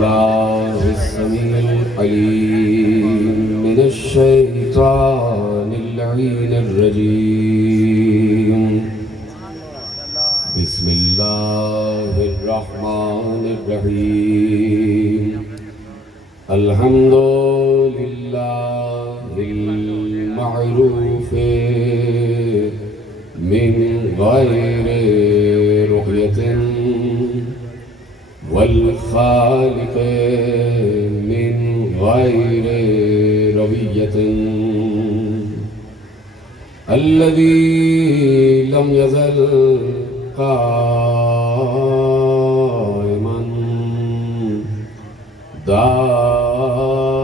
الله السميع العليم من الشيطان اللعين الرجيم. بسم الله الرحمن الرحيم. الحمد لله المعروف من غير رؤية والخالق من غير روية الذي لم يزل قائما دائما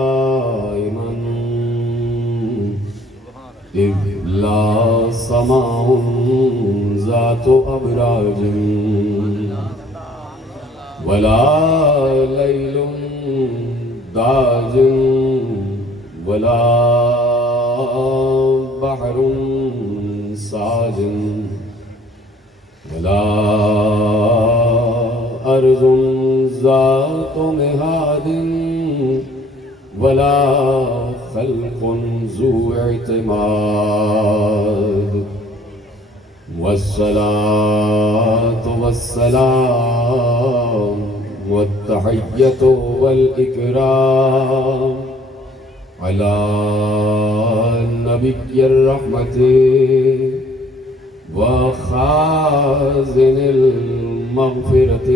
إذ لا سماء ذات أبراج ولا ليل داج ولا بحر ساج ولا أرض ذات مهاد ولا خلق ذو اعتماد والصلاة والسلام والتحية والإكرام على نبي الرحمة وخازن المغفرة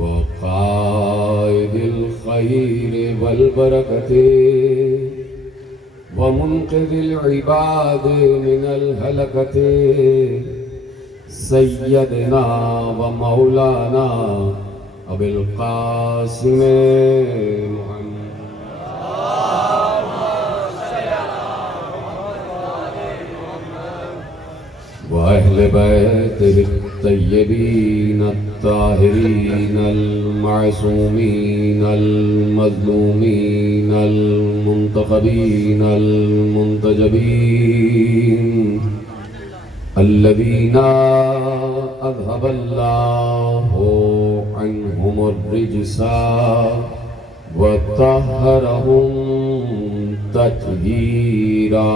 وقائد الخير والبركة ومنقذ العباد من الهلكة سيدنا ومولانا أبي القاسم محمد وأهل بيته الطيبين الطاهرين المعصومين المظلومين المنتخبين المنتجبين الذين أذهب الله عنهم الرجس وطهرهم تطهيرا.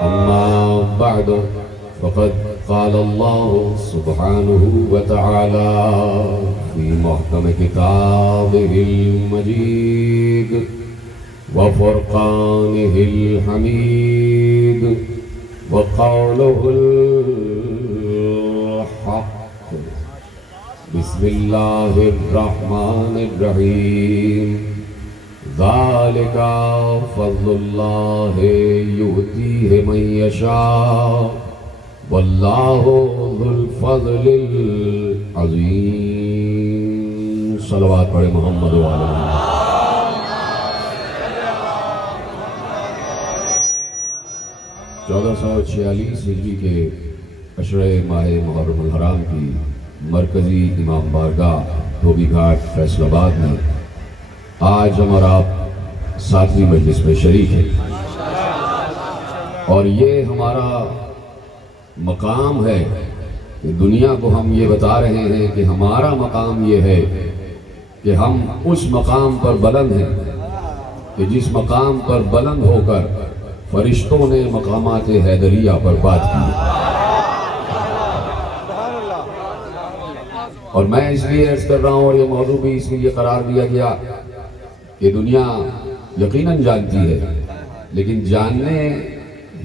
أما بعد فقد قال الله سبحانه وتعالى في محكم كتابه المجيد وفرقانه الحميد وقوله الحق. بسم الله الرحمن الرحيم. ذلك فضل الله يؤتيه من يشاء والله ذو الفضل العظيم. صلوات پڑھے محمد وعلى محمد. 1446 ہجری کے عشرہ ماہ محرم الحرام کی مرکزی امام بارگاہ دھوبی گھاٹ فیصل آباد میں آج ہمارا 7ویں مجلس میں شریک ہے، اور یہ ہمارا مقام ہے کہ دنیا کو ہم یہ بتا رہے ہیں کہ ہمارا مقام یہ ہے کہ ہم اس مقام پر بلند ہیں کہ جس مقام پر بلند ہو کر فرشتوں نے مقامات حیدریہ پر بات کی. اور میں اس لیے عرض کر رہا ہوں، اور یہ موضوع بھی اس لیے قرار دیا گیا کہ دنیا یقیناً جانتی ہے، لیکن جاننے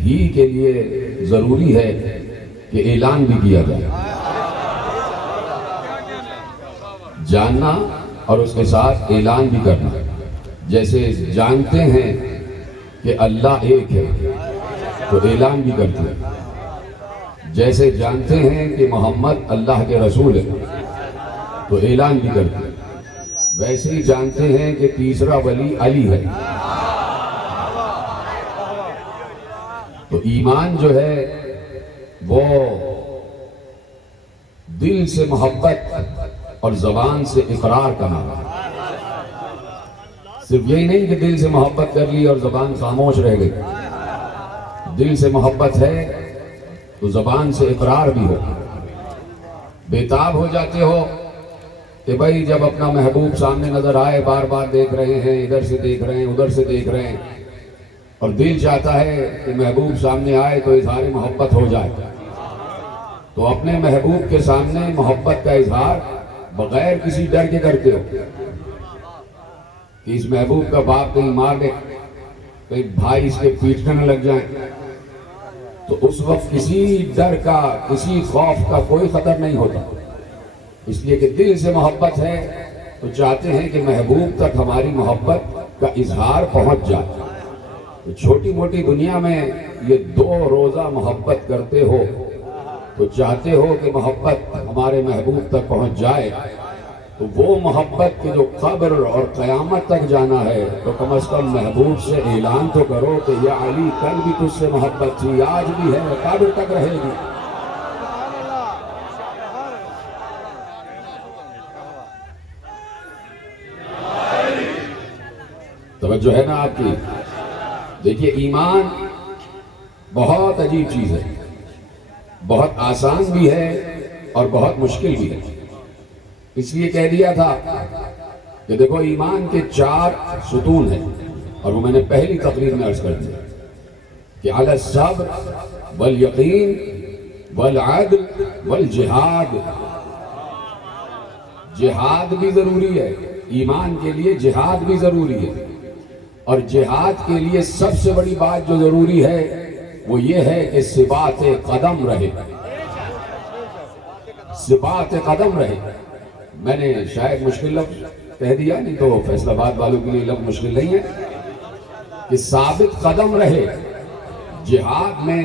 ہی کے لیے ضروری ہے کہ اعلان بھی کیا جائے. جاننا اور اس کے ساتھ اعلان بھی کرنا. جیسے جانتے ہیں کہ اللہ ایک ہے تو اعلان بھی کرتے ہیں، جیسے جانتے ہیں کہ محمد اللہ کے رسول ہے تو اعلان بھی کرتے ہیں، ویسے ہی جانتے ہیں کہ تیسرا ولی علی ہے. تو ایمان جو ہے وہ دل سے محبت اور زبان سے اقرار کا نام ہے. صرف یہی نہیں کہ دل سے محبت کر لی اور زبان خاموش رہ گئی. دل سے محبت ہے تو تو زبان سے اقرار بھی ہو. بےتاب ہو جاتے ہو کہ بھائی جب اپنا محبوب سامنے نظر آئے، بار بار دیکھ رہے ہیں، ادھر سے دیکھ رہے ہیں، ادھر سے دیکھ رہے ہیں، اور دل چاہتا ہے کہ محبوب سامنے آئے تو اظہار محبت ہو جائے. تو اپنے محبوب کے سامنے محبت کا اظہار بغیر کسی ڈر کے کرتے ہو کہ اس محبوب کا باپ کہیں مار دے، کہیں بھائی اس کے پیٹنے نہ لگ جائیں. تو اس وقت کسی ڈر کا، کسی خوف کا کوئی خطر نہیں ہوتا، اس لیے کہ دل سے محبت ہے تو چاہتے ہیں کہ محبوب تک ہماری محبت کا اظہار پہنچ جائے. تو چھوٹی موٹی دنیا میں یہ 2 روزہ محبت کرتے ہو تو چاہتے ہو کہ محبت ہمارے محبوب تک پہنچ جائے. تو وہ محبت کے جو قبر اور قیامت تک جانا ہے تو کم از کم محبوب سے اعلان تو کرو کہ یا علی کل بھی تجھ سے محبت تھی، آج بھی ہے، قبر تک رہے گی. توجہ ہے نا آپ کی؟ دیکھیے ایمان بہت عجیب چیز ہے، بہت آسان بھی ہے اور بہت مشکل بھی ہے. اس لیے کہہ دیا تھا کہ دیکھو ایمان کے 4 ستون ہیں، اور وہ میں نے پہلی تقریر میں عرض کر دیا کہ علی الصبر والیقین والعدل والجہاد. جہاد بھی ضروری ہے، ایمان کے لیے جہاد بھی ضروری ہے، اور جہاد کے لیے سب سے بڑی بات جو ضروری ہے وہ یہ ہے کہ ثبات قدم رہے، ثبات قدم رہے. میں نے شاید مشکل لفظ کہہ دیا، نہیں تو فیصل آباد والوں کے لیے لفظ مشکل نہیں ہے کہ ثابت قدم رہے. جہاد میں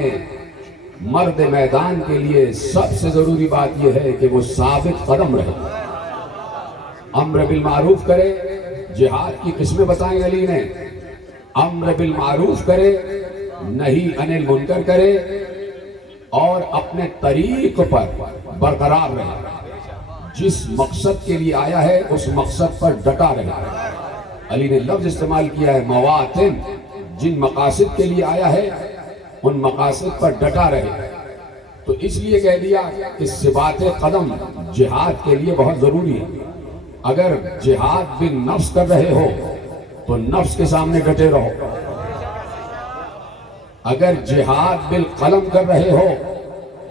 مرد میدان کے لیے سب سے ضروری بات یہ ہے کہ وہ ثابت قدم رہے، امر بالمعروف کرے. جہاد کی قسمیں بتائیں علی نے، امر بالمعروف کرے، نہی عن المنکر کرے، اور اپنے طریق پر برقرار رہے. جس مقصد کے لیے آیا ہے اس مقصد پر ڈٹا رہے. علی نے لفظ استعمال کیا ہے مواطن، جن مقاصد کے لیے آیا ہے ان مقاصد پر ڈٹا رہے. تو اس لیے کہہ دیا کہ ثبات قدم جہاد کے لیے بہت ضروری ہے. اگر جہاد بن نفس کر رہے ہو تو نفس کے سامنے ڈٹے رہو. اگر جہاد بالقلم کر رہے ہو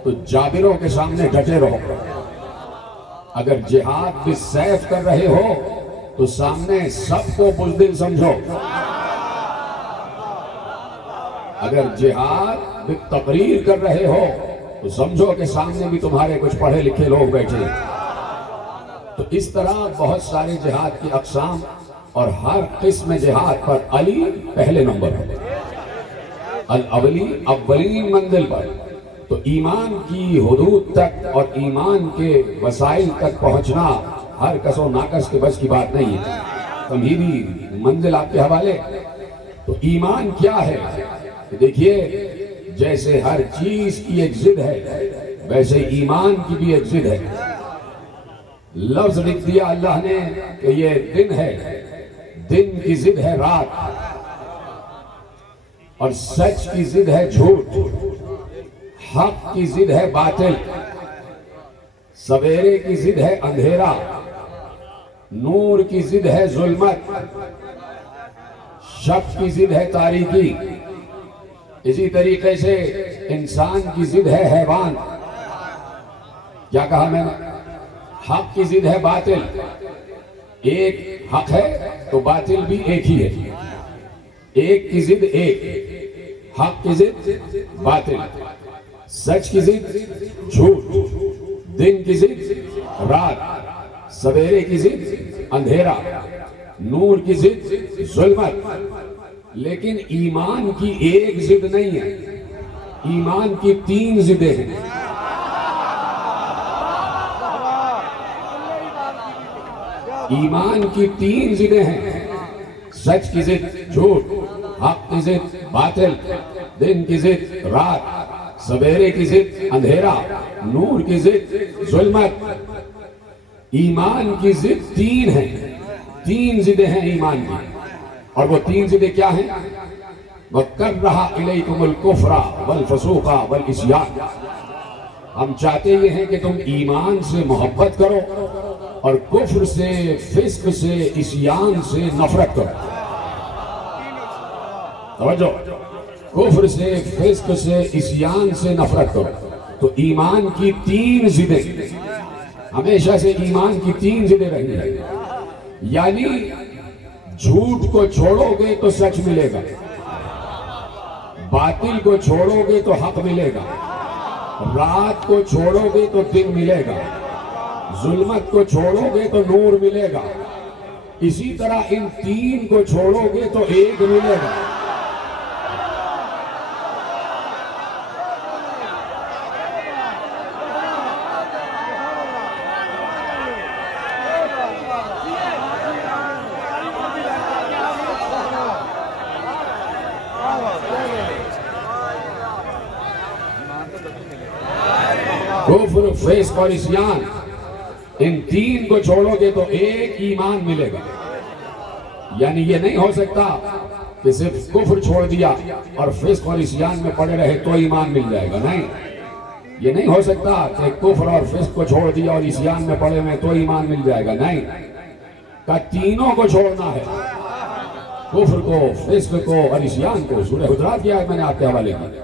تو جابروں کے سامنے ڈٹے رہو. اگر جہاد بالسیف کر رہے ہو تو سامنے سب کو بزدل سمجھو. اگر جہاد بالتقریر کر رہے ہو تو سمجھو کہ سامنے بھی تمہارے کچھ پڑھے لکھے لوگ بیٹھے ہیں. تو اس طرح بہت سارے جہاد کی اقسام، اور ہر قسم جہاد پر علی پہلے نمبر ہے، الاولی، اولین منزل پر. تو ایمان کی حدود تک اور ایمان کے وسائل تک پہنچنا ہر کس و ناکس کے بس کی بات نہیں ہے. تمہیدی منزل آپ کے حوالے. تو ایمان کیا ہے؟ دیکھیے جیسے ہر چیز کی ایک ضد ہے ویسے ایمان کی بھی ایک ضد ہے. لفظ لکھ دیا اللہ نے کہ یہ دن ہے، دن کی ضد ہے رات، اور سچ کی ضد ہے جھوٹ، حق کی ضد ہے باطل، سویرے کی ضد ہے اندھیرا، نور کی ضد ہے ظلمت، شب کی ضد ہے تاریکی. اسی طریقے سے انسان کی ضد ہے حیوان. کیا کہا میں نے؟ حق کی ضد ہے باطل. ایک حق ہے تو باطل بھی ایک ہی ہے. ایک کی ضد ایک، حق کی ضد باطل، سچ کی ضد جھوٹ، دن کی ضد رات، سویرے کی ضد اندھیرا، نور کی ضد ظلمت. لیکن ایمان کی ایک ضد نہیں ہے، ایمان کی 3 ضدیں ہیں. ایمان کی 3 ضدیں ہیں، سچ کی ضد جھوٹ، حق کی ضد باطل، دن کی ضد رات، سویرے کی ضد اندھیرا، نور کی ضد ظلمت. ایمان کی ضد 3 ہیں، 3 ضدیں ہیں ایمان کی. اور وہ 3 ضدیں کیا ہیں؟ وَكَرَّهَ إِلَيْكُمُ الْكُفْرَ وَالْفُسُوقَ وَالْعِصْيَانَ. ہم چاہتے یہ ہیں کہ تم ایمان سے محبت کرو اور کفر سے، فسق سے، عصیان سے نفرت کرو۔ توجہ، کفر سے، فسق سے، عصیان سے نفرت کرو۔ تو ایمان کی تین ضدیں، ہمیشہ سے ایمان کی تین ضدیں رہی ہیں، یعنی جھوٹ کو چھوڑو گے تو سچ ملے گا، باطل کو چھوڑو گے تو حق ملے گا، رات کو چھوڑو گے تو دن ملے گا، ظلمت کو چھوڑو گے تو نور ملے گا، اسی طرح ان تین کو چھوڑو گے تو ایک ملے گا۔ کفر، فسق اور عصیان، ان تین کو چھوڑو گے تو ایک ایمان ملے گا۔ یعنی یہ نہیں ہو سکتا کہ صرف کفر چھوڑ دیا اور فسق اور عصیان میں پڑے رہے تو ایمان مل جائے گا، نہیں، یہ نہیں ہو سکتا کہ کفر اور فسق کو چھوڑ دیا اور عصیان میں پڑے ہوئے تو ایمان مل جائے گا، نہیں، کہ تینوں کو چھوڑنا ہے، کفر کو، فسق کو اور عصیان کو۔ سورہ حجرات کی آیت میں نے آپ کے حوالے کی۔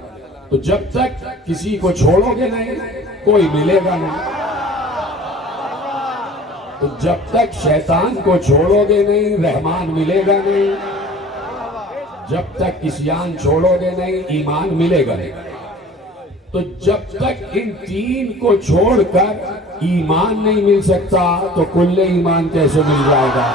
تو جب تک کسی کو چھوڑو گے نہیں کوئی ملے گا نہیں، تو جب تک شیطان کو چھوڑو گے نہیں رحمان ملے گا نہیں، جب تک عصیان چھوڑو گے نہیں ایمان ملے گا نہیں۔ تو جب تک ان تین کو چھوڑ کر ایمان نہیں مل سکتا تو کل ایمان کیسے مل جائے گا؟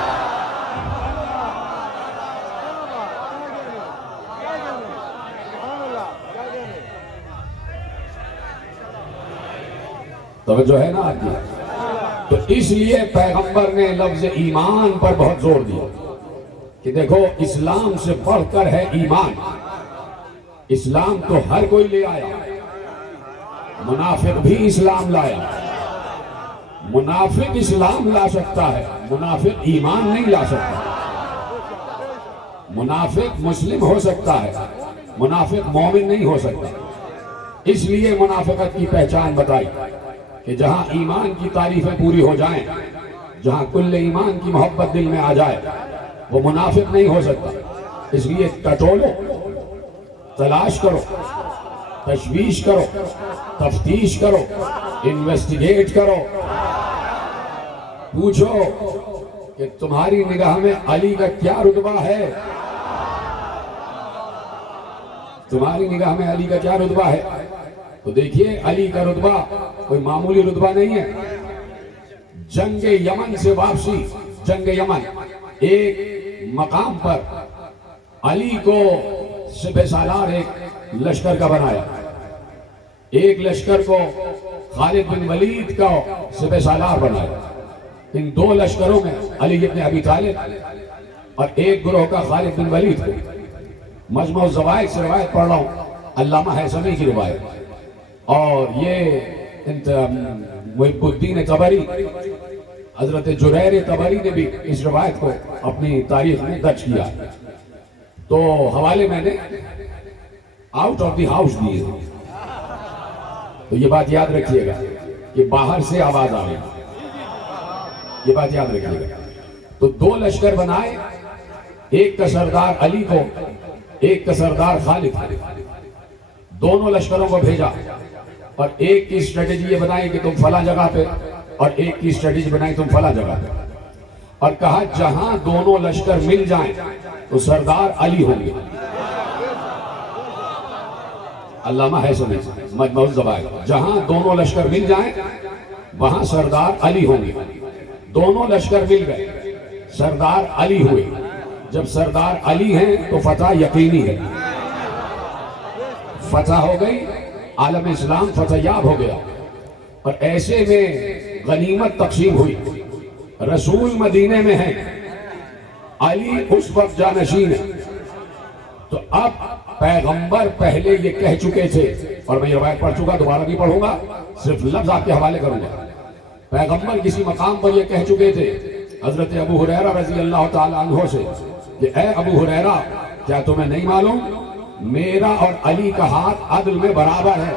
توجہ ہے نا آپ کی؟ تو اس لیے پیغمبر نے لفظ ایمان پر بہت زور دیا کہ دیکھو اسلام سے بڑھ کر ہے ایمان۔ اسلام تو ہر کوئی لے آیا، منافق بھی اسلام لایا، منافق اسلام لا سکتا ہے، منافق ایمان نہیں لا سکتا۔ منافق مسلم ہو سکتا ہے، منافق مومن نہیں ہو سکتا۔ اس لیے منافقت کی پہچان بتائی کہ جہاں ایمان کی تعریفیں پوری ہو جائیں، جہاں کل ایمان کی محبت دل میں آ جائے، وہ منافق نہیں ہو سکتا۔ اس لیے ٹٹولو، تلاش کرو، تشویش کرو، تفتیش کرو، انویسٹیگیٹ کرو، پوچھو کہ تمہاری نگاہ میں علی کا کیا رتبہ ہے، تمہاری نگاہ میں علی کا کیا رتبہ ہے۔ تو دیکھیے علی کا رتبہ کوئی معمولی رتبہ نہیں ہے۔ جنگ یمن سے واپسی، جنگ یمن، ایک مقام پر علی کو سپہ سالار ایک لشکر کا بنایا، ایک لشکر کو خالد بن ولید کا سپہ سالار بنایا۔ ان دو لشکروں میں علی ابن ابی طالب اور ایک گروہ کا خالد بن ولید کو۔ مجموع الزوائد سے روایت پڑھ رہا ہوں، علامہ حیثمی کی روایت، اور یہ محب الدین طبری، حضرت جریر طبری نے بھی اس روایت کو اپنی تاریخ میں درج کیا۔ تو حوالے میں نے آؤٹ آف دی ہاؤس دیے، تو یہ بات یاد رکھیے گا کہ باہر سے آواز آ رہی، یہ بات یاد رکھیے گا۔ تو دو لشکر بنائے، ایک کا سردار علی کو، ایک کا سردار خالد، دونوں لشکروں کو بھیجا، اور ایک کی اسٹریٹجی یہ بنائی کہ تم فلاں جگہ پہ، اور ایک کی اسٹریٹجی بنائی تم فلاں جگہ پہ، اور کہا جہاں دونوں لشکر مل جائیں تو سردار علی ہوں گے۔ علامہ حیثمی مجموع الزوائد، جہاں دونوں لشکر مل جائیں وہاں سردار علی ہوں گے۔ دونوں لشکر مل گئے، سردار علی ہوئے۔ جب سردار علی ہیں تو فتح یقینی ہے، فتح ہو گئی، عالم اسلام فتح یاب ہو گیا۔ اور ایسے میں غنیمت تقسیم ہوئی، رسول مدینے میں ہیں، علی اس وقت جانشین ہے۔ تو اب پیغمبر پہلے یہ کہہ چکے تھے، اور میں یہ روایت پڑھ چکا، دوبارہ نہیں پڑھوں گا، صرف لفظ آپ کے حوالے کروں گا۔ پیغمبر کسی مقام پر یہ کہہ چکے تھے حضرت ابو ہریرہ رضی اللہ تعالیٰ عنہ سے کہ اے ابو ہریرہ، کیا تمہیں نہیں معلوم میرا اور علی کا ہاتھ عدل میں برابر ہے؟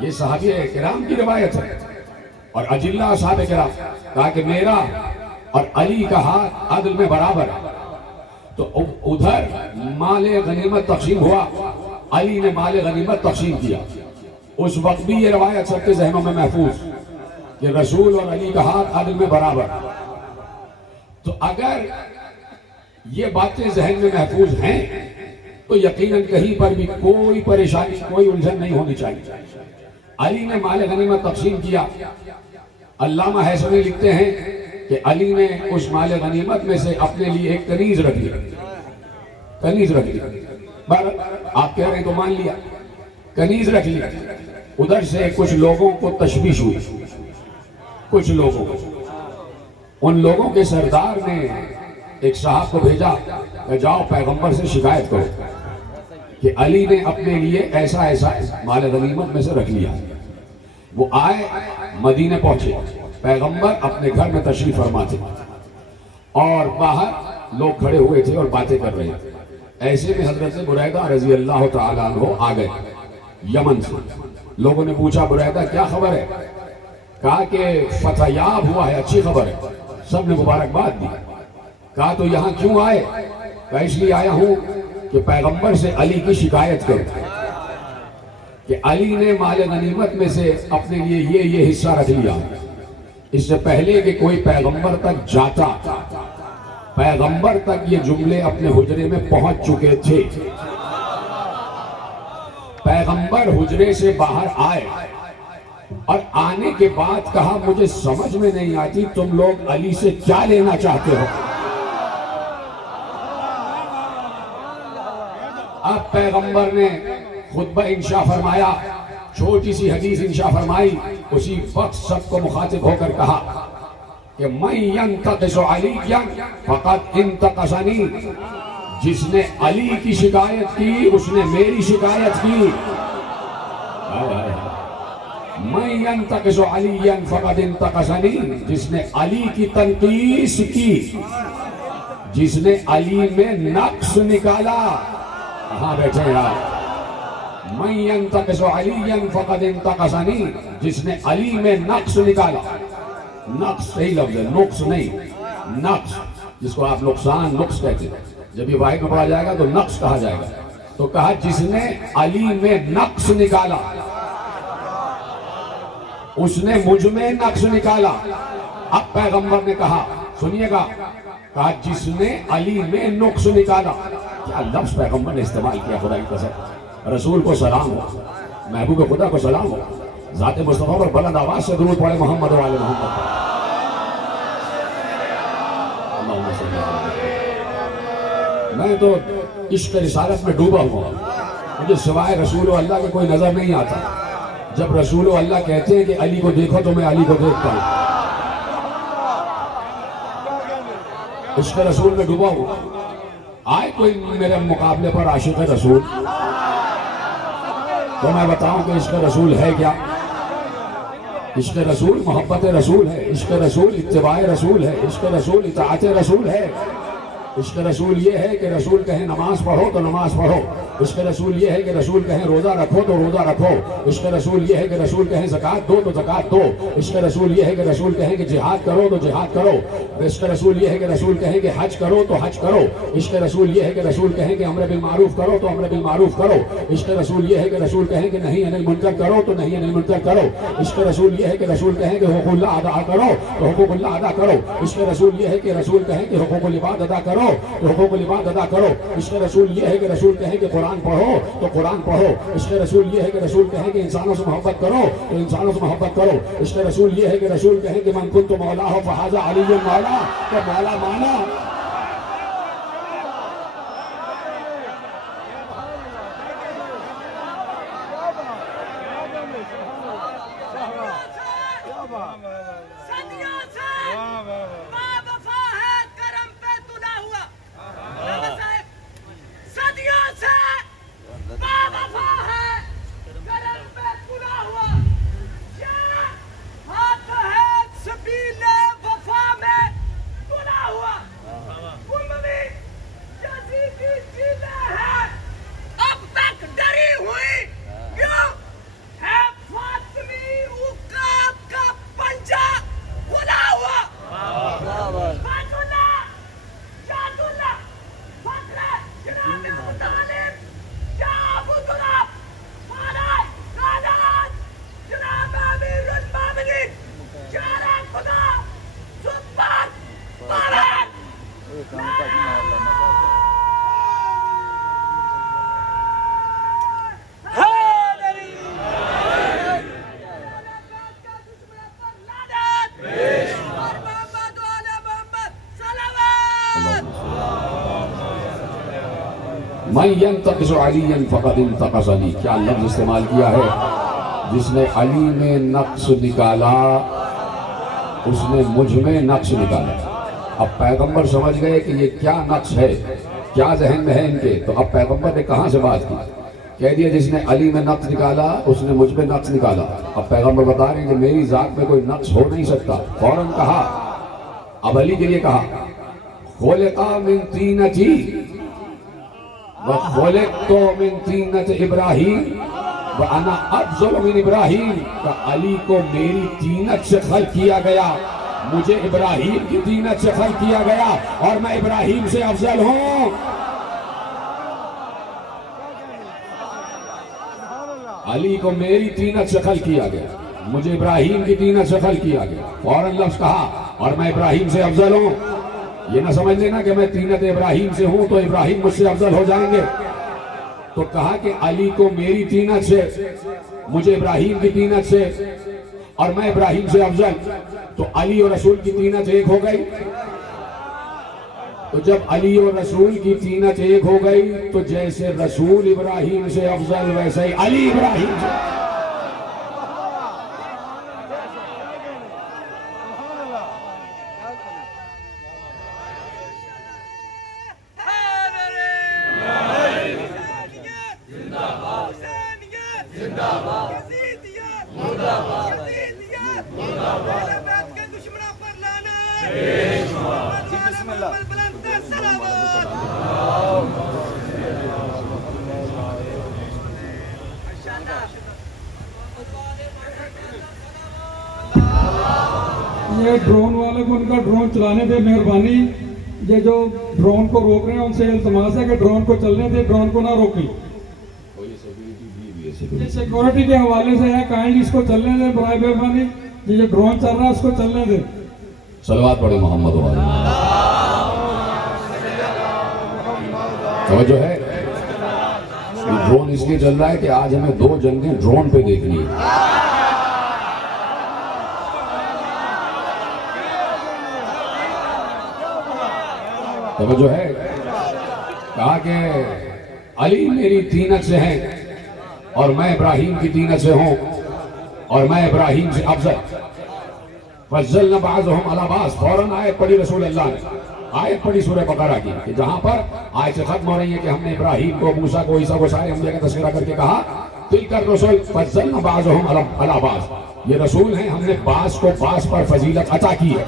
یہ صحابی کرام کی روایت ہے اور اجلہ اصحاب کرام کہا کہ میرا اور علی کا ہاتھ عدل میں برابر ہے. تو ادھر مال غنیمت تقسیم ہوا, علی نے مال غنیمت تقسیم کیا. اس وقت بھی یہ روایت سب کے ذہنوں میں محفوظ کہ رسول اور علی کا ہاتھ عدل میں برابر. تو اگر یہ باتیں ذہن میں محفوظ ہیں تو یقیناً کہیں پر بھی کوئی پریشانی, کوئی الجھن نہیں ہونی چاہیے. علی نے مال غنیمت تقسیم کیا. علامہ حیثمی لکھتے ہیں کہ علی نے اس مال غنیمت میں سے اپنے لیے ایک کنیز رکھ لیا. کنیز رکھ لیا, آپ کہہ رہے ہیں تو مان لیا, کنیز رکھ لیا. ادھر سے کچھ لوگوں کو تشویش ہوئی, کچھ لوگوں کو. ان لوگوں کے سردار نے ایک صاحب کو بھیجا کہ جاؤ پیغمبر سے شکایت کرو کہ علی نے اپنے لیے ایسا ایسا مال غنیمت میں سے رکھ لیا. وہ آئے, مدینے پہنچے, پیغمبر اپنے گھر میں تشریف فرما تھے اور باہر لوگ کھڑے ہوئے تھے اور باتیں کر رہے تھے. ایسے میں حضرت بریدہ رضی اللہ تعالیٰ عنہ آ گئے یمن سے. لوگوں نے پوچھا بریدہ کیا خبر ہے؟ کہا کہ فتح یاب ہوا ہے, اچھی خبر ہے. سب نے مبارکباد دی. کہا تو یہاں کیوں آئے؟ کہا اس لیے آیا ہوں کہ پیغمبر سے علی کی شکایت کروں کہ علی نے مال غنیمت میں سے اپنے لیے یہ حصہ رکھ لیا. اس سے پہلے کہ کوئی پیغمبر تک جاتا, پیغمبر تک یہ جملے اپنے حجرے میں پہنچ چکے تھے. پیغمبر حجرے سے باہر آئے اور آنے کے بعد کہا مجھے سمجھ میں نہیں آتی تم لوگ علی سے کیا لینا چاہتے ہو. اب پیغمبر نے خطبہ انشاء فرمایا, چھوٹی سی حدیث انشاء فرمائی. اسی وقت سب کو مخاطب ہو کر کہا کہ من ینتقص علیٰ فقد انتقصنی, جس نے علی کی شکایت کی اس نے میری شکایت کی. من ینتقص علیٰ فقد انتقصنی, جس نے علی کی تنقیص کی, جس نے علی میں نقص نکالا. کہاں بیٹھے ہیں آپ؟ من ینتقص علیٰ فقد انتقصنی, جس نے علی میں نقص نکالا. نقص صحیح لفظ ہے, نقص نہیں, نقص جس کو آپ نقصان نقص کہتے ہیں. جب یہ واحد میں پڑھا جائے گا تو نقص کہا جائے گا. تو کہا جس نے علی میں نقص نکالا, اس نے مجھ میں نقص نکالا. اب پیغمبر نے کہا سنیے گا, کہا جس نے علی میں نقص نکالا. کیا لفظ پیغمبر نے استعمال کیا, خدا کی قسم. رسول کو سلام ہو, محبوب خدا کو سلام ہو, ذات مصطفیٰ پر بلند آواز سے درود پڑھے محمد و آل محمد. میں تو عشق رسالت میں ڈوبا ہوا, مجھے سوائے رسول اللہ کے کوئی نظر نہیں آتا. جب رسول اللہ کہتے ہیں کہ علی کو دیکھو تو میں علی کو دیکھتا ہوں. عشق رسول میں ڈوبا ہوا. آئے کوئی میرے مقابلے پر عاشق رسول تو میں بتاؤں کہ عشق رسول ہے کیا. عشق رسول محبت رسول ہے, عشق رسول اتباع رسول ہے, عشق رسول اطاعت رسول ہے. عشق رسول یہ ہے کہ رسول کہیں نماز پڑھو تو نماز پڑھو. عشق رسول یہ ہے کہ رسول کہیں روزہ رکھو تو روزہ رکھو. عشق رسول یہ ہے کہ رسول کہیں زکوٰۃ دو تو زکوٰۃ دو. عشق رسول یہ ہے کہ رسول کہیں کہ جہاد کرو تو جہاد کرو. عشق رسول یہ ہے کہ رسول کہیں کہ حج کرو تو حج کرو. عشق رسول یہ ہے کہ رسول کہیں کہ امر بالمعروف کرو تو امر بالمعروف کرو. عشق رسول یہ ہے کہ رسول کہیں کہ نہیں عن المنکر کرو تو نہیں عن المنکر کرو. عشق رسول یہ ہے کہ رسول کہیں کہ حقوق اللہ ادا کرو تو حقوق اللہ ادا کرو. عشق رسول یہ ہے کہ رسول کہیں کہ حقوق العباد ادا کرو تو حقوق العباد ادا کرو. عشق رسول یہ ہے کہ رسول کہیں کہ قرآن پڑھو تو قرآن پڑھو. عشق رسول یہ ہے کہ رسول کہیں کہ انسانوں سے محبت کرو تو انسانوں سے محبت کرو. عشق رسول یہ ہے کہ رسول کہیں کہ من کنت مولاہ فہذا علی مولا, تو مولا مانا. من ينتقص عليا فقد انتقصني، کیا لفظ استعمال کیا ہے، جس نے علی میں نقص نکالا اس نے مجھ میں نقص نکالا۔ اب پیغمبر سمجھ گئے کہ یہ کیا نقص ہے، کیا ذہن میں ہے ان کے، تو اب پیغمبر نے کہاں سے بات کی، کہہ دیا جس نے علی میں نقص نکالا اس نے مجھ میں نقص نکالا۔ اب پیغمبر بتا رہے ہیں کہ میری ذات میں کوئی نقص ہو نہیں سکتا۔ فوراً کہا، اب علی کے لیے کہا، خلق من طینتی وخلقت من طینت ابراہیم وانا افضل من ابراہیم، کہ علی کو میری طینت سے خلق کیا گیا، مجھے ابراہیم کی طینت سے خلق کیا گیا، اور میں ابراہیم سے افضل ہوں۔ علی کو میری طینت سے خلق کیا گیا، مجھے ابراہیم کی طینت سے خلق کیا گیا۔ فوراً لفظ کہا، اور میں ابراہیم سے افضل ہوں۔ یہ نہ سمجھ لینا کہ میں طینت ابراہیم سے ہوں تو ابراہیم مجھ سے افضل ہو جائیں گے۔ تو کہا کہ علی کو میری طینت سے، مجھے ابراہیم کی طینت سے، اور میں ابراہیم سے افضل، تو علی اور رسول کی طینت ایک ہو گئی۔ تو جب علی اور رسول کی طینت ایک ہو گئی تو جیسے رسول ابراہیم سے افضل ویسے ہی علی ابراہیم سے۔ یہ ڈرون والے کو ان کا ڈرون چلانے دے، مہربانی، یہ جو ڈرون کو روک رہے ہیں ان سے التماس ہے کہ ڈرون کو چلنے دے، ڈرون کو نہ روکیں۔ یہ سیکورٹی کے حوالے سے ہے، کائنڈلی اس کو چلنے دیں برائے مہربانی، یہ ڈرون چل رہا ہے اس کو چلنے دیں۔ صلوات پڑھیں محمد والے۔ توجہ ہے، یہ ڈرون اس لیے چل رہا ہے کہ آج ہمیں 2 جنگیں ڈرون پہ دیکھنی ہے۔ توجہ ہے، کہا کہ علی میری طینت سے ہے اور میں ابراہیم کی طینت سے ہوں اور میں ابراہیم سے افضل۔ فضلنا بعضهم على بعض، فوراً آیت پڑھی رسول اللہ نے، آیت پڑھی سورہ بقرہ کی، کہ جہاں پر آیت سے ختم ہو رہی ہے کہ ہم نے ابراہیم کو، موسیٰ کو، عیسیٰ کو، سارے انبیاء کا تذکرہ کر کے کہا تلک الرسل فضلنا بعضهم على بعض، یہ رسول ہیں، ہم نے بعض کو بعض پر فضیلت عطا کی ہے۔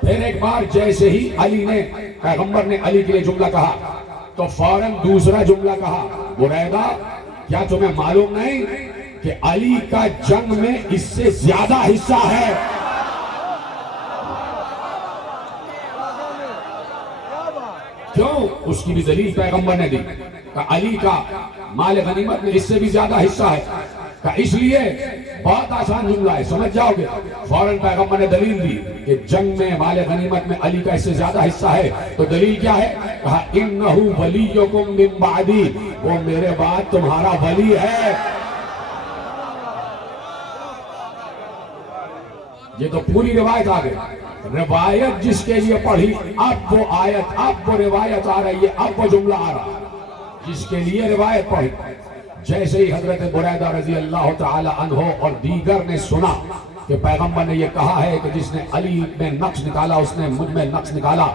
پھر ایک بار جیسے ہی علی نے، پیغمبر نے علی کے لیے جملہ کہا تو فوراً دوسرا جملہ کہا، بریدہ کیا تمہیں معلوم نہیں کہ علی کا جنگ میں اس سے زیادہ حصہ ہے؟ کیوں؟ اس کی بھی دلیل پیغمبر نے دی کہ علی کا مال غنیمت میں اس سے بھی زیادہ حصہ ہے، کہ اس لیے بہت آسان جملہ ہے، سمجھ جاؤ گے۔ فوراً پیغمبر نے دلیل دی کہ جنگ میں مال غنیمت میں علی کا اس سے زیادہ حصہ ہے، تو دلیل کیا ہے؟ کہا اِنَّهُ وَلِيُّكُمْ مِن بَعْدِي، وہ میرے بعد تمہارا ولی ہے۔ یہ تو پوری روایت آ گئی، روایت جس کے لیے پڑھی، اب وہ آیت، اب وہ روایت آ رہی ہے، اب وہ جملہ آ رہا ہے جس کے لیے روایت پڑھی۔ جیسے ہی حضرت بریدہ رضی اللہ تعالی عنہ اور دیگر نے سنا کہ پیغمبر نے یہ کہا ہے کہ جس نے علی میں نقص نکالا اس نے مجھ میں نقص نکالا،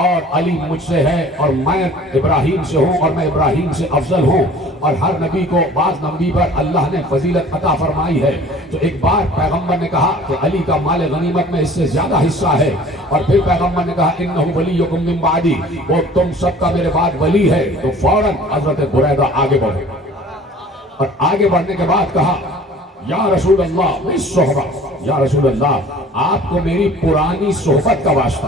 اور علی مجھ سے ہے اور میں ابراہیم سے ہوں اور میں ابراہیم سے افضل ہوں، اور ہر نبی کو بعض نبی پر اللہ نے فضیلت عطا فرمائی ہے، تو ایک بار پیغمبر نے کہا کہ علی کا مال غنیمت میں اس سے زیادہ حصہ ہے، اور پھر پیغمبر نے کہا انہ ولیکم من بعدی، وہ تم سب کا میرے بعد ولی ہے، تو فوراً حضرت بریدہ آگے بڑھے، اور آگے بڑھنے کے بعد کہا یا رسول اللہ بالصحبہ، یا رسول اللہ آپ کو میری پرانی صحبت کا واسطہ،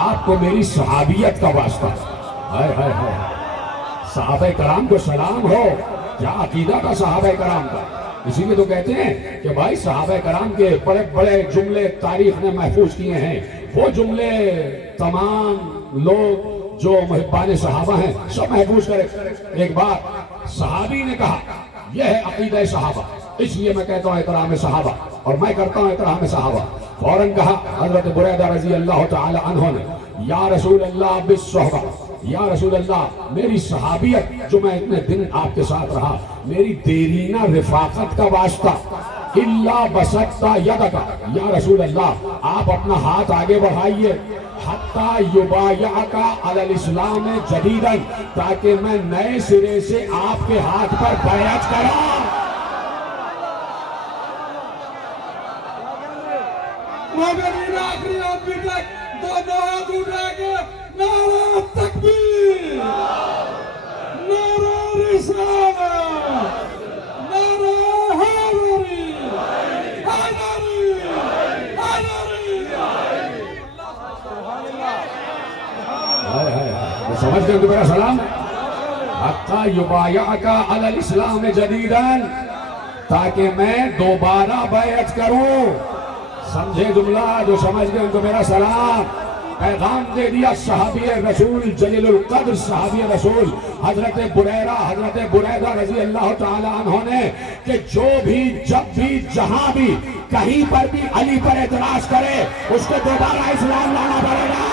آپ کو میری صحابیت کا واسطہ۔ ہائے ہائے ہائے، صحابہ کرام کو سلام ہو، کیا عقیدہ کا صحابہ کرام کا۔ اسی لیے تو کہتے ہیں کہ بھائی صحابہ کرام کے بڑے بڑے جملے تاریخ نے محفوظ کیے ہیں، وہ جملے تمام لوگ جو محبان صحابہ ہیں سب محفوظ کرے۔ ایک بار صحابی نے کہا یہ ہے عقیدہ صحابہ، اس لیے میں کہتا ہوں احترام صحابہ، اور میں کرتا ہوں احترام صحابہ۔ فوراً کہا حضرت بریدہ رضی اللہ تعالی عنہ نے یا رسول اللہ بالصحبہ، یا رسول اللہ میری صحابیت جو میں اتنے دن آپ کے ساتھ رہا، میری دیرینہ رفاقت کا واسطہ الا بسطت یدک، یا رسول اللہ آپ اپنا ہاتھ آگے بڑھائیے، حتی یبایعک علی الاسلام جدیدا، تاکہ میں نئے سرے سے آپ کے ہاتھ پر بیعت کروں۔ مگر آخری آدمی تک دو ہاتھ اٹھا کے نعرہ تکبیر، نعرہ رسالت، نعرہ حیدری، حیدری، حیدری۔ سمجھ گئے تو میرا سلام؟ حتی یبایعک علی الاسلام جدیدا، تاکہ میں دوبارہ بیعت کروں۔ سمجھے جملہ؟ جو سمجھ گئے ان کو میرا سلام۔ پیغام دے دیا صحابی رسول جلیل القدر صحابی رسول حضرت بریدہ رضی اللہ تعالی عنہ نے کہ جو بھی جب بھی جہاں بھی کہیں پر بھی علی پر اعتراض کرے اس کو دوبارہ اسلام لانا پڑے گا۔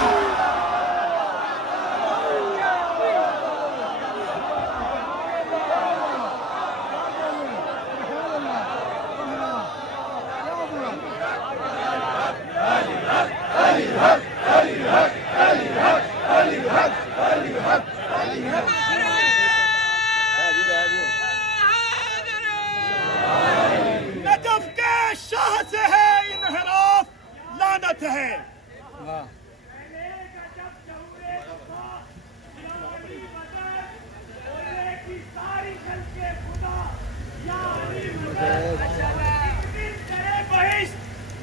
نجف کے شاہ سے ہے انحراف، لعنت ہے۔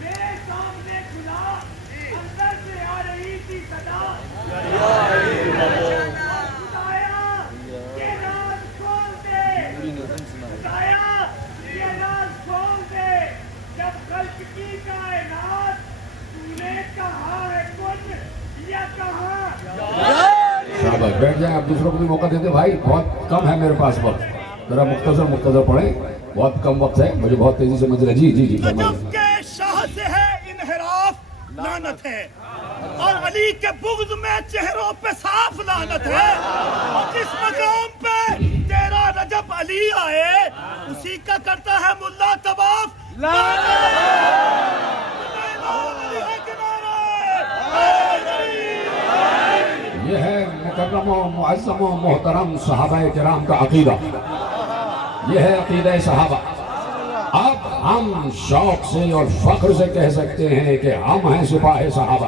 میرے سامنے کھلا، اندر سے آ رہی تھی صدا، خدایا یہ راز کھول دے، خدایا یہ راز کھول دے، جب خلق کی کائنات تو نے کہا ہے کن یا کہاں۔ شاباش، بیٹھ جائیں، آپ دوسروں کو بھی موقع دیتے بھائی، بہت کم ہے میرے پاس وقت، ذرا مختصر پڑھیں، بہت کم وقت ہے، مجھے بہت تیزی سے مجھے جی نجف کے شاہ سے ہے انحراف، لعنت ہے، اور علی کے بغض میں چہروں پہ صاف لعنت ہے، اور جس مقام پہ تیرا رجب علی آئے اسی کا کرتا ہے ملا طواف، لعنت یہ ہے مکرم و معظم و محترم صحابہ کرام کا عقیدہ، یہ ہے عقیدہ صحابہ۔ اب ہم شوق سے اور فخر سے کہہ سکتے ہیں کہ ہم ہیں سپاہ صحابہ۔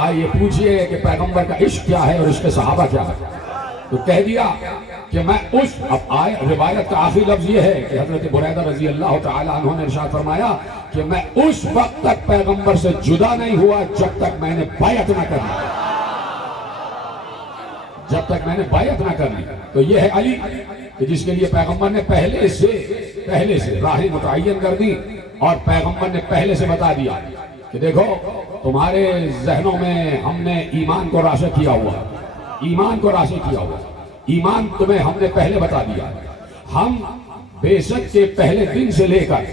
آئیے پوچھئے کہ پیغمبر کا عشق کیا ہے اور عشق صحابہ کیا ہے، تو کہہ دیا کہ میں اب آئے روایت کا آخری لفظ یہ ہے کہ حضرت بریدہ رضی اللہ تعالی عنہ نے ارشاد فرمایا کہ میں اس وقت تک پیغمبر سے جدا نہیں ہوا جب تک میں نے بیعت نہ کر لی، جب تک میں نے بیعت نہ کر لی۔ تو یہ ہے علی کہ جس کے لیے پیغمبر نے پہلے سے راہیں متعین کر دی، اور پیغمبر نے پہلے سے بتا دیا کہ دیکھو تمہارے ذہنوں میں ہم نے ایمان کو راسخ کیا ہوا، ایمان کو راسخ کیا ہوا، ایمان تمہیں ہم نے پہلے بتا دیا۔ ہم بیعت کے پہلے دن سے لے کر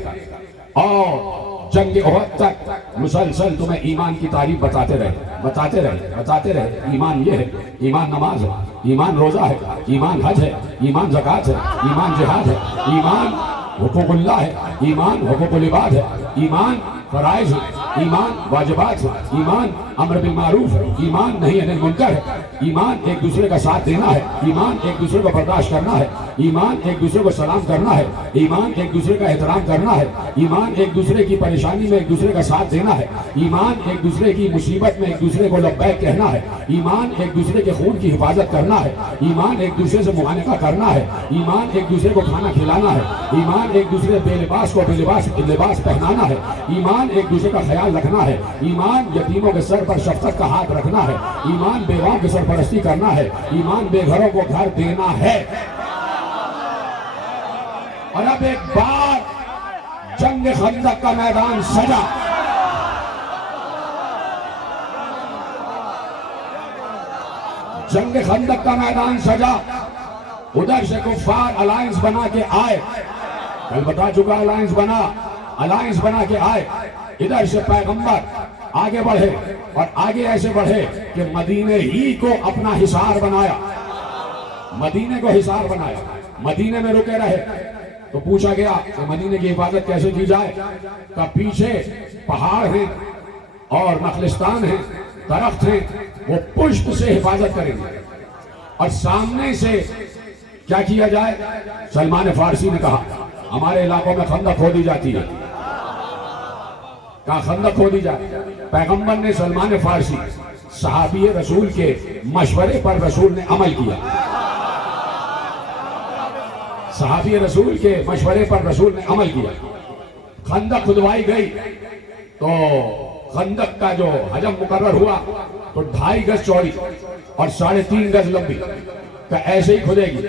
اور جنگ احد تک مسلسل تمہیں ایمان کی تعریف بتاتے رہے۔ ایمان یہ ہے، ایمان نماز ہے، ایمان روزہ ہے، ایمان حج ہے، ایمان زکوٰۃ ہے، ایمان جہاد ہے، ایمان حقوق اللہ ہے، ایمان حقوق العباد ہے، ایمان فرائض ہے، ایمان واجبات ہے، ایمان امر بالمعروف ہے، ایمان نہی عن المنکر ہے، ایمان ایک دوسرے کا ساتھ دینا ہے، ایمان ایک دوسرے کو برداشت کرنا ہے، ایمان ایک دوسرے کو سلام کرنا ہے، ایمان ایک دوسرے کا احترام کرنا ہے، ایمان ایک دوسرے کی پریشانی میں ایک دوسرے کا ساتھ دینا ہے، ایمان ایک دوسرے کی مصیبت میں ایک دوسرے کو لبیک کہنا ہے، ایمان ایک دوسرے کے خون کی حفاظت کرنا ہے، ایمان ایک دوسرے سے معانقہ کرنا ہے، ایمان ایک دوسرے کو کھانا کھلانا ہے، ایمان ایک دوسرے بے لباس کو لباس پہنانا ہے، ایمان ایک دوسرے کا خیال رکھنا ہے، ایمان یتیموں کے سر پر شفقت کا ہاتھ رکھنا ہے، ایمان بیواؤں کی سرپرستی کرنا ہے، ایمان بے گھروں کو گھر دینا ہے۔ اور اب ایک بار جنگ خندق کا میدان سجا، جنگ خندق کا میدان سجا، ادھر سے کفار الائنس بنا کے آئے، کل بتا چکا الائنس بنا کے آئے، ادھر سے پیغمبر آگے بڑھے اور آگے ایسے بڑھے کہ مدینے ہی کو اپنا حصار بنایا، مدینے کو حصار بنایا، مدینے میں رکے رہے۔ تو پوچھا گیا کہ مدینے کی حفاظت کیسے کی جائے؟ کہ پیچھے پہاڑ ہیں اور نخلستان ہیں، درخت ہیں، وہ پشت سے حفاظت کریں گے، اور سامنے سے کیا کیا جائے؟ سلمان فارسی نے کہا ہمارے علاقوں میں خندق کھودی جاتی ہے، کہا خندق کھودی جائے۔ پیغمبر نے سلمان فارسی صحابی رسول کے مشورے پر رسول نے عمل کیا، صحابی رسول کے مشورے پر رسول نے عمل کیا۔ خندق کھدوائی گئی تو خندق کا جو حجم مقرر ہوا تو 2.5 گز چوڑی اور 3.5 گز لمبی، کہ ایسے ہی کھدے گی۔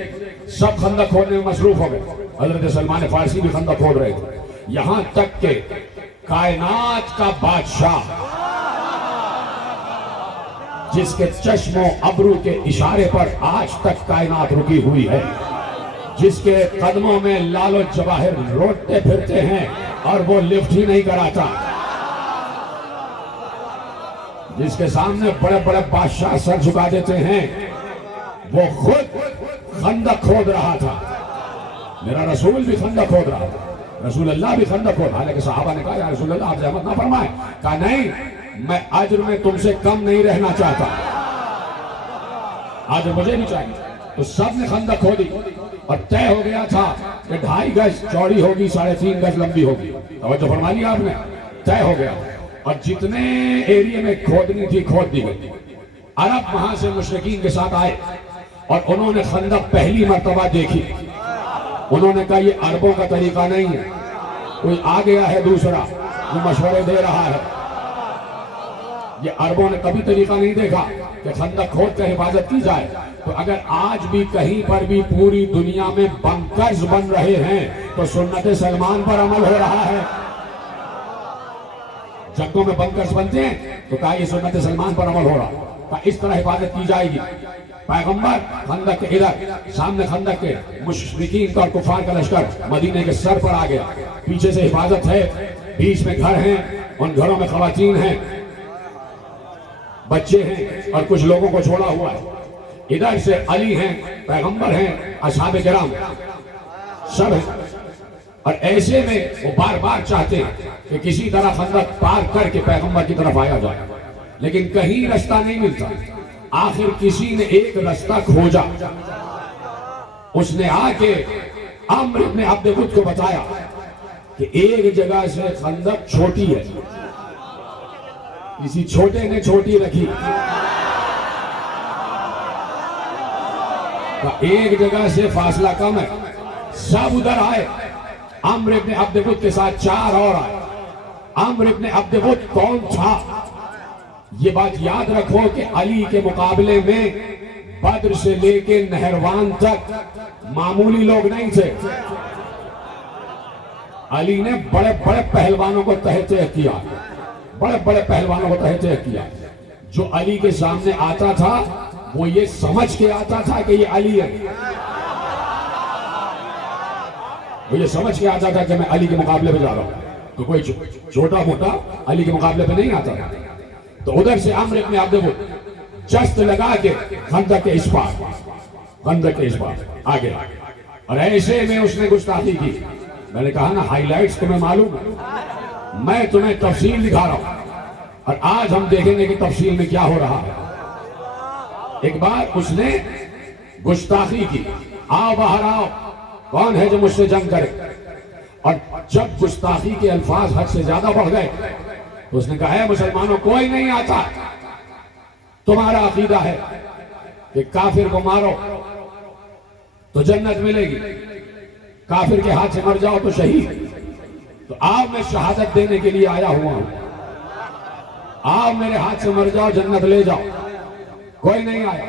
سب خندق کھودنے میں مصروف ہو گئے، حضرت سلمان فارسی بھی خندق کھود رہے تھے، یہاں تک کہ کائنات کا بادشاہ جس کے چشم و ابرو کے اشارے پر آج تک کائنات رکی ہوئی ہے، جس کے قدموں میں لال و جواہر روٹتے پھرتے ہیں اور وہ لفٹ ہی نہیں کراتا، جس کے سامنے بڑے بڑے بادشاہ سر جھکا دیتے ہیں، وہ خود خندق کھود رہا تھا۔ میرا رسول بھی خندق کھود رہا تھا، رسول اللہ بھی خندق کھود، حالانکہ صحابہ نے کہا یا رسول اللہ آپ زحمت نہ فرمائیں، کہا نہیں، میں اجر میں تم سے کم نہیں رہنا چاہتا، آج مجھے بھی چاہیے۔ تو سب نے خندق کھودی اور طے ہو گیا تھا کہ 2.5 گز چوڑی ہوگی، 3.5 گز لمبی ہوگی، توجہ فرما لیا آپ نے، طے ہو گیا۔ اور جتنے ایریے میں کھودنی تھی کھود دی گئی۔ عرب وہاں سے مشرکین کے ساتھ آئے اور انہوں نے خندق پہلی مرتبہ دیکھی، انہوں نے کہا یہ عربوں کا طریقہ نہیں ہے، کوئی آ گیا ہے دوسرا جو مشورے دے رہا ہے، یہ عربوں نے کبھی طریقہ نہیں دیکھا کہ خندق کھود کر حفاظت کی جائے۔ تو اگر آج بھی کہیں پر بھی پوری دنیا میں بنکرز بن رہے ہیں تو سنت سلمان پر عمل ہو رہا ہے۔ جنگوں میں بنکرز بنتے ہیں تو کہا یہ سنت سلمان پر عمل ہو رہا ہے، کہا اس طرح حفاظت کی جائے گی۔ پیغمبر خندق کے ادھر، سامنے خندق کے مشرکین کا اور کفار کا لشکر مدینے کے سر پر آ گیا، پیچھے سے حفاظت ہے، بیچ میں گھر ہیں، ان گھروں میں خواتین ہیں، بچے ہیں اور کچھ لوگوں کو چھوڑا ہوا ہے۔ ادھر سے علی ہیں، پیغمبر ہیں، اصحاب کرام سب ہیں، اور ایسے میں وہ بار بار چاہتے ہیں کہ کسی طرح خندق پار کر کے پیغمبر کی طرف آیا جائے، لیکن کہیں رستہ نہیں ملتا۔ آخر کسی نے ایک رستہ کھوجا، اس نے آ کے عمرو بن عبد ود کو بتایا کہ ایک جگہ سے خندق چھوٹی ہے، کسی چھوٹے نے چھوٹی رکھی، ایک جگہ سے فاصلہ کم ہے، سب ادھر آئے، عمرو بن عبد ود کے ساتھ 4 اور آئے۔ عمرو بن عبد ود کون تھا؟ یہ بات یاد رکھو کہ علی کے مقابلے میں بدر سے لے کے نہروان تک معمولی لوگ نہیں تھے، علی نے بڑے بڑے پہلوانوں کو تحت کیا، بڑے بڑے پہلوانوں کو تحت کیا۔ جو علی کے سامنے آتا تھا وہ یہ سمجھ کے آتا تھا کہ یہ علی ہے، وہ یہ سمجھ کے آتا تھا کہ میں علی کے مقابلے پہ جا رہا ہوں، تو کوئی چھوٹا موٹا علی کے مقابلے پہ نہیں آتا تھا۔ تو ادھر سے عمرو بن عبد ود جست لگا کے خندق کے اس پار آگے، اور ایسے میں اس نے گستاخی کی۔ میں نے کہا نا ہائی لائٹس تمہیں معلوم ہے، میں تمہیں تفصیل دکھا رہا ہوں، اور آج ہم دیکھیں گے کہ تفصیل میں کیا ہو رہا ہے۔ ایک بار اس نے گستاخی کی، آؤ باہر آؤ، کون ہے جو مجھ سے جنگ کرے؟ اور جب گستاخی کے الفاظ حد سے زیادہ بڑھ گئے تو اس نے کہا ہے مسلمانوں کوئی نہیں آتا، تمہارا عقیدہ ہے کہ کافر کو مارو تو جنت ملے گی، کافر کے ہاتھ سے مر جاؤ تو شہید، تو آپ میں شہادت دینے کے لیے آیا ہوا ہوں، آپ میرے ہاتھ سے مر جاؤ جنت لے جاؤ۔ کوئی نہیں آیا۔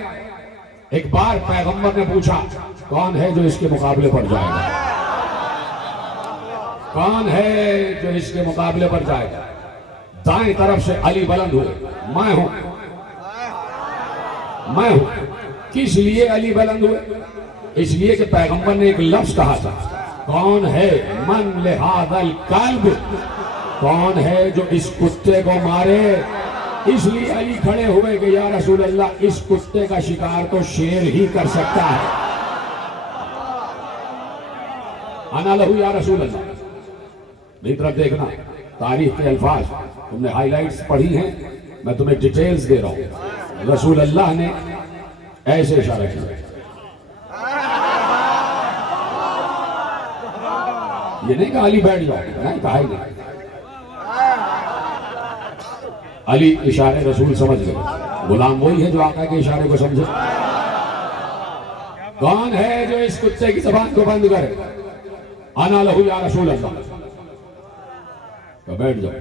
ایک بار پیغمبر نے پوچھا کون ہے جو اس کے مقابلے پر جائے گا، کون ہے جو اس کے مقابلے پر جائے گا؟ دائیں طرف سے علی بلند ہوئے، میں ہوں۔ کس لیے علی بلند ہوئے؟ اس لیے کہ پیغمبر نے ایک لفظ کہا تھا، کون ہے من لہذا القلب کون ہے جو اس کتے کو مارے؟ اس لیے علی کھڑے ہوئے کہ یا رسول اللہ اس کتے کا شکار تو شیر ہی کر سکتا ہے. انا لہو یا رسول اللہ. میری طرف دیکھنا، تاریخ کے الفاظ تم نے ہائی لائٹس پڑھی ہیں، میں تمہیں ڈیٹیلز دے رہا ہوں. رسول اللہ نے ایسے اشارہ کیا. یہ نہیں کہا علی بیٹھ جاؤ، نہیں کہا ہی نہیں. علی اشارے رسول سمجھ گئے. غلام وہی ہے جو آقا کے اشارے کو سمجھے. کون ہے جو اس کتے کی زبان کو بند کرے؟ انا لہو یا رسول اللہ. کہ بیٹھ جاؤ.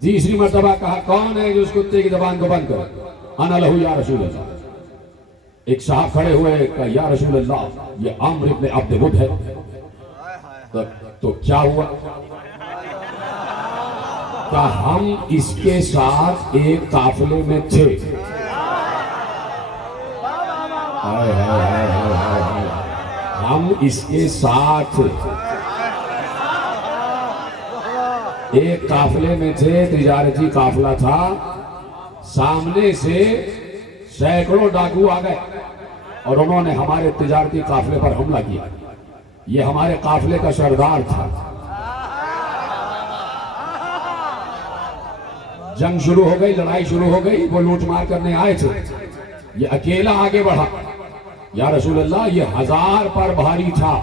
تیسری مرتبہ کہا کون ہے جو اس کتے کی زبان کو بند کرے؟ انا لہو یا رسول اللہ. ایک صاحب کھڑے ہوئے کہ یا رسول اللہ یہ عمرو ابن عبد ود ہے. تو کیا ہوا؟ کہ ہم اس کے ساتھ ایک قافلے میں تھے. ہم اس کے ساتھ ایک قافلے میں تھے، تجارتی قافلہ تھا. سامنے سے سینکڑوں ڈاکو آ گئے اور انہوں نے ہمارے تجارتی قافلے پر حملہ کیا. یہ ہمارے قافلے کا سردار تھا. جنگ شروع ہو گئی، لڑائی شروع ہو گئی. وہ لوٹ مار کرنے آئے تھے. یہ اکیلا آگے بڑھا. یا رسول اللہ یہ 1000 پر بھاری تھا.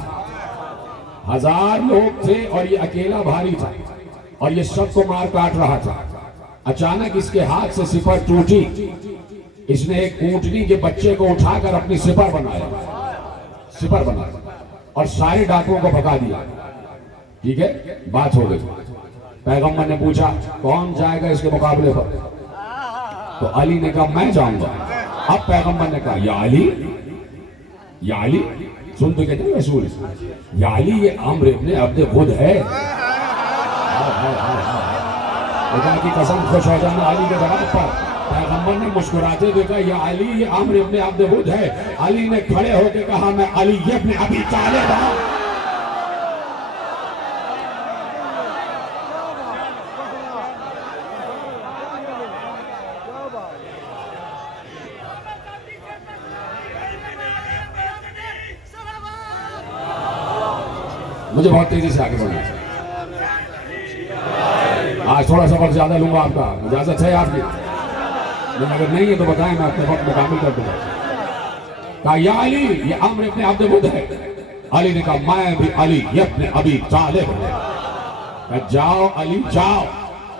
1000 لوگ تھے اور یہ اکیلا بھاری تھا اور یہ سب کو مار کاٹ رہا تھا. اچانک اس کے ہاتھ سے سپر ٹوٹی. اس نے ایک اونٹنی کے بچے کو اٹھا کر اپنی سپر بنایا اور سارے ڈاکوؤں کو بھگا دیا. ٹھیک ہے، بات ہو گئی. پیغمبر نے پوچھا کون جائے گا اس کے مقابلے پر؟ تو علی نے کہا میں جاؤں گا. اب پیغمبر نے کہا یا علی سن تو کہتے ہیں رسول، یا علی یہ عمرو ابن عبد ود ہے. خدا کی قسم خوش ہو جانا علی کے جواب پر. پیغمبر نے مسکراتے ہوئے کہا یا علی یہ عمرو ابن عبد ود ہے. علی نے کھڑے ہو کے کہا میں علی ابن ابی طالب ہوں. مجھے بہت تیزی سے آگے بڑھنا ہے. آج تھوڑا سا وقت زیادہ لوں گا آپ کا، اجازت ہے آپ کی؟ لیکن اگر نہیں ہے تو بتائیں، میں اپنے وقت مکمل کر دوں گا. کہا یا علی یہ عمرو ابن عبد ود ہے. علی نے کہا میں بھی علی ابن ابی طالب ہوں. کہا جاؤ علی جاؤ،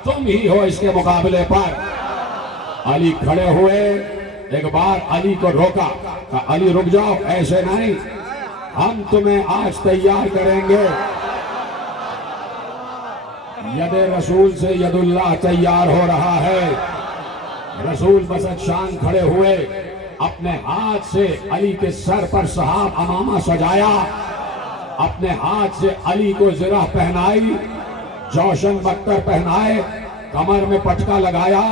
تم ہی ہو اس کے مقابلے پر. علی کھڑے ہوئے، ایک بار علی کو روکا. کہا علی رک جاؤ، ایسے نہیں، ہم تمہیں آج تیار کریں گے. ید رسول سے ید اللہ تیار ہو رہا ہے. رسول بسط شان کھڑے ہوئے، اپنے ہاتھ سے علی کے سر پر صحاب امامہ سجایا، اپنے ہاتھ سے علی کو زرہ پہنائی، جوشن بختر پہنائے، کمر میں پٹکا لگایا،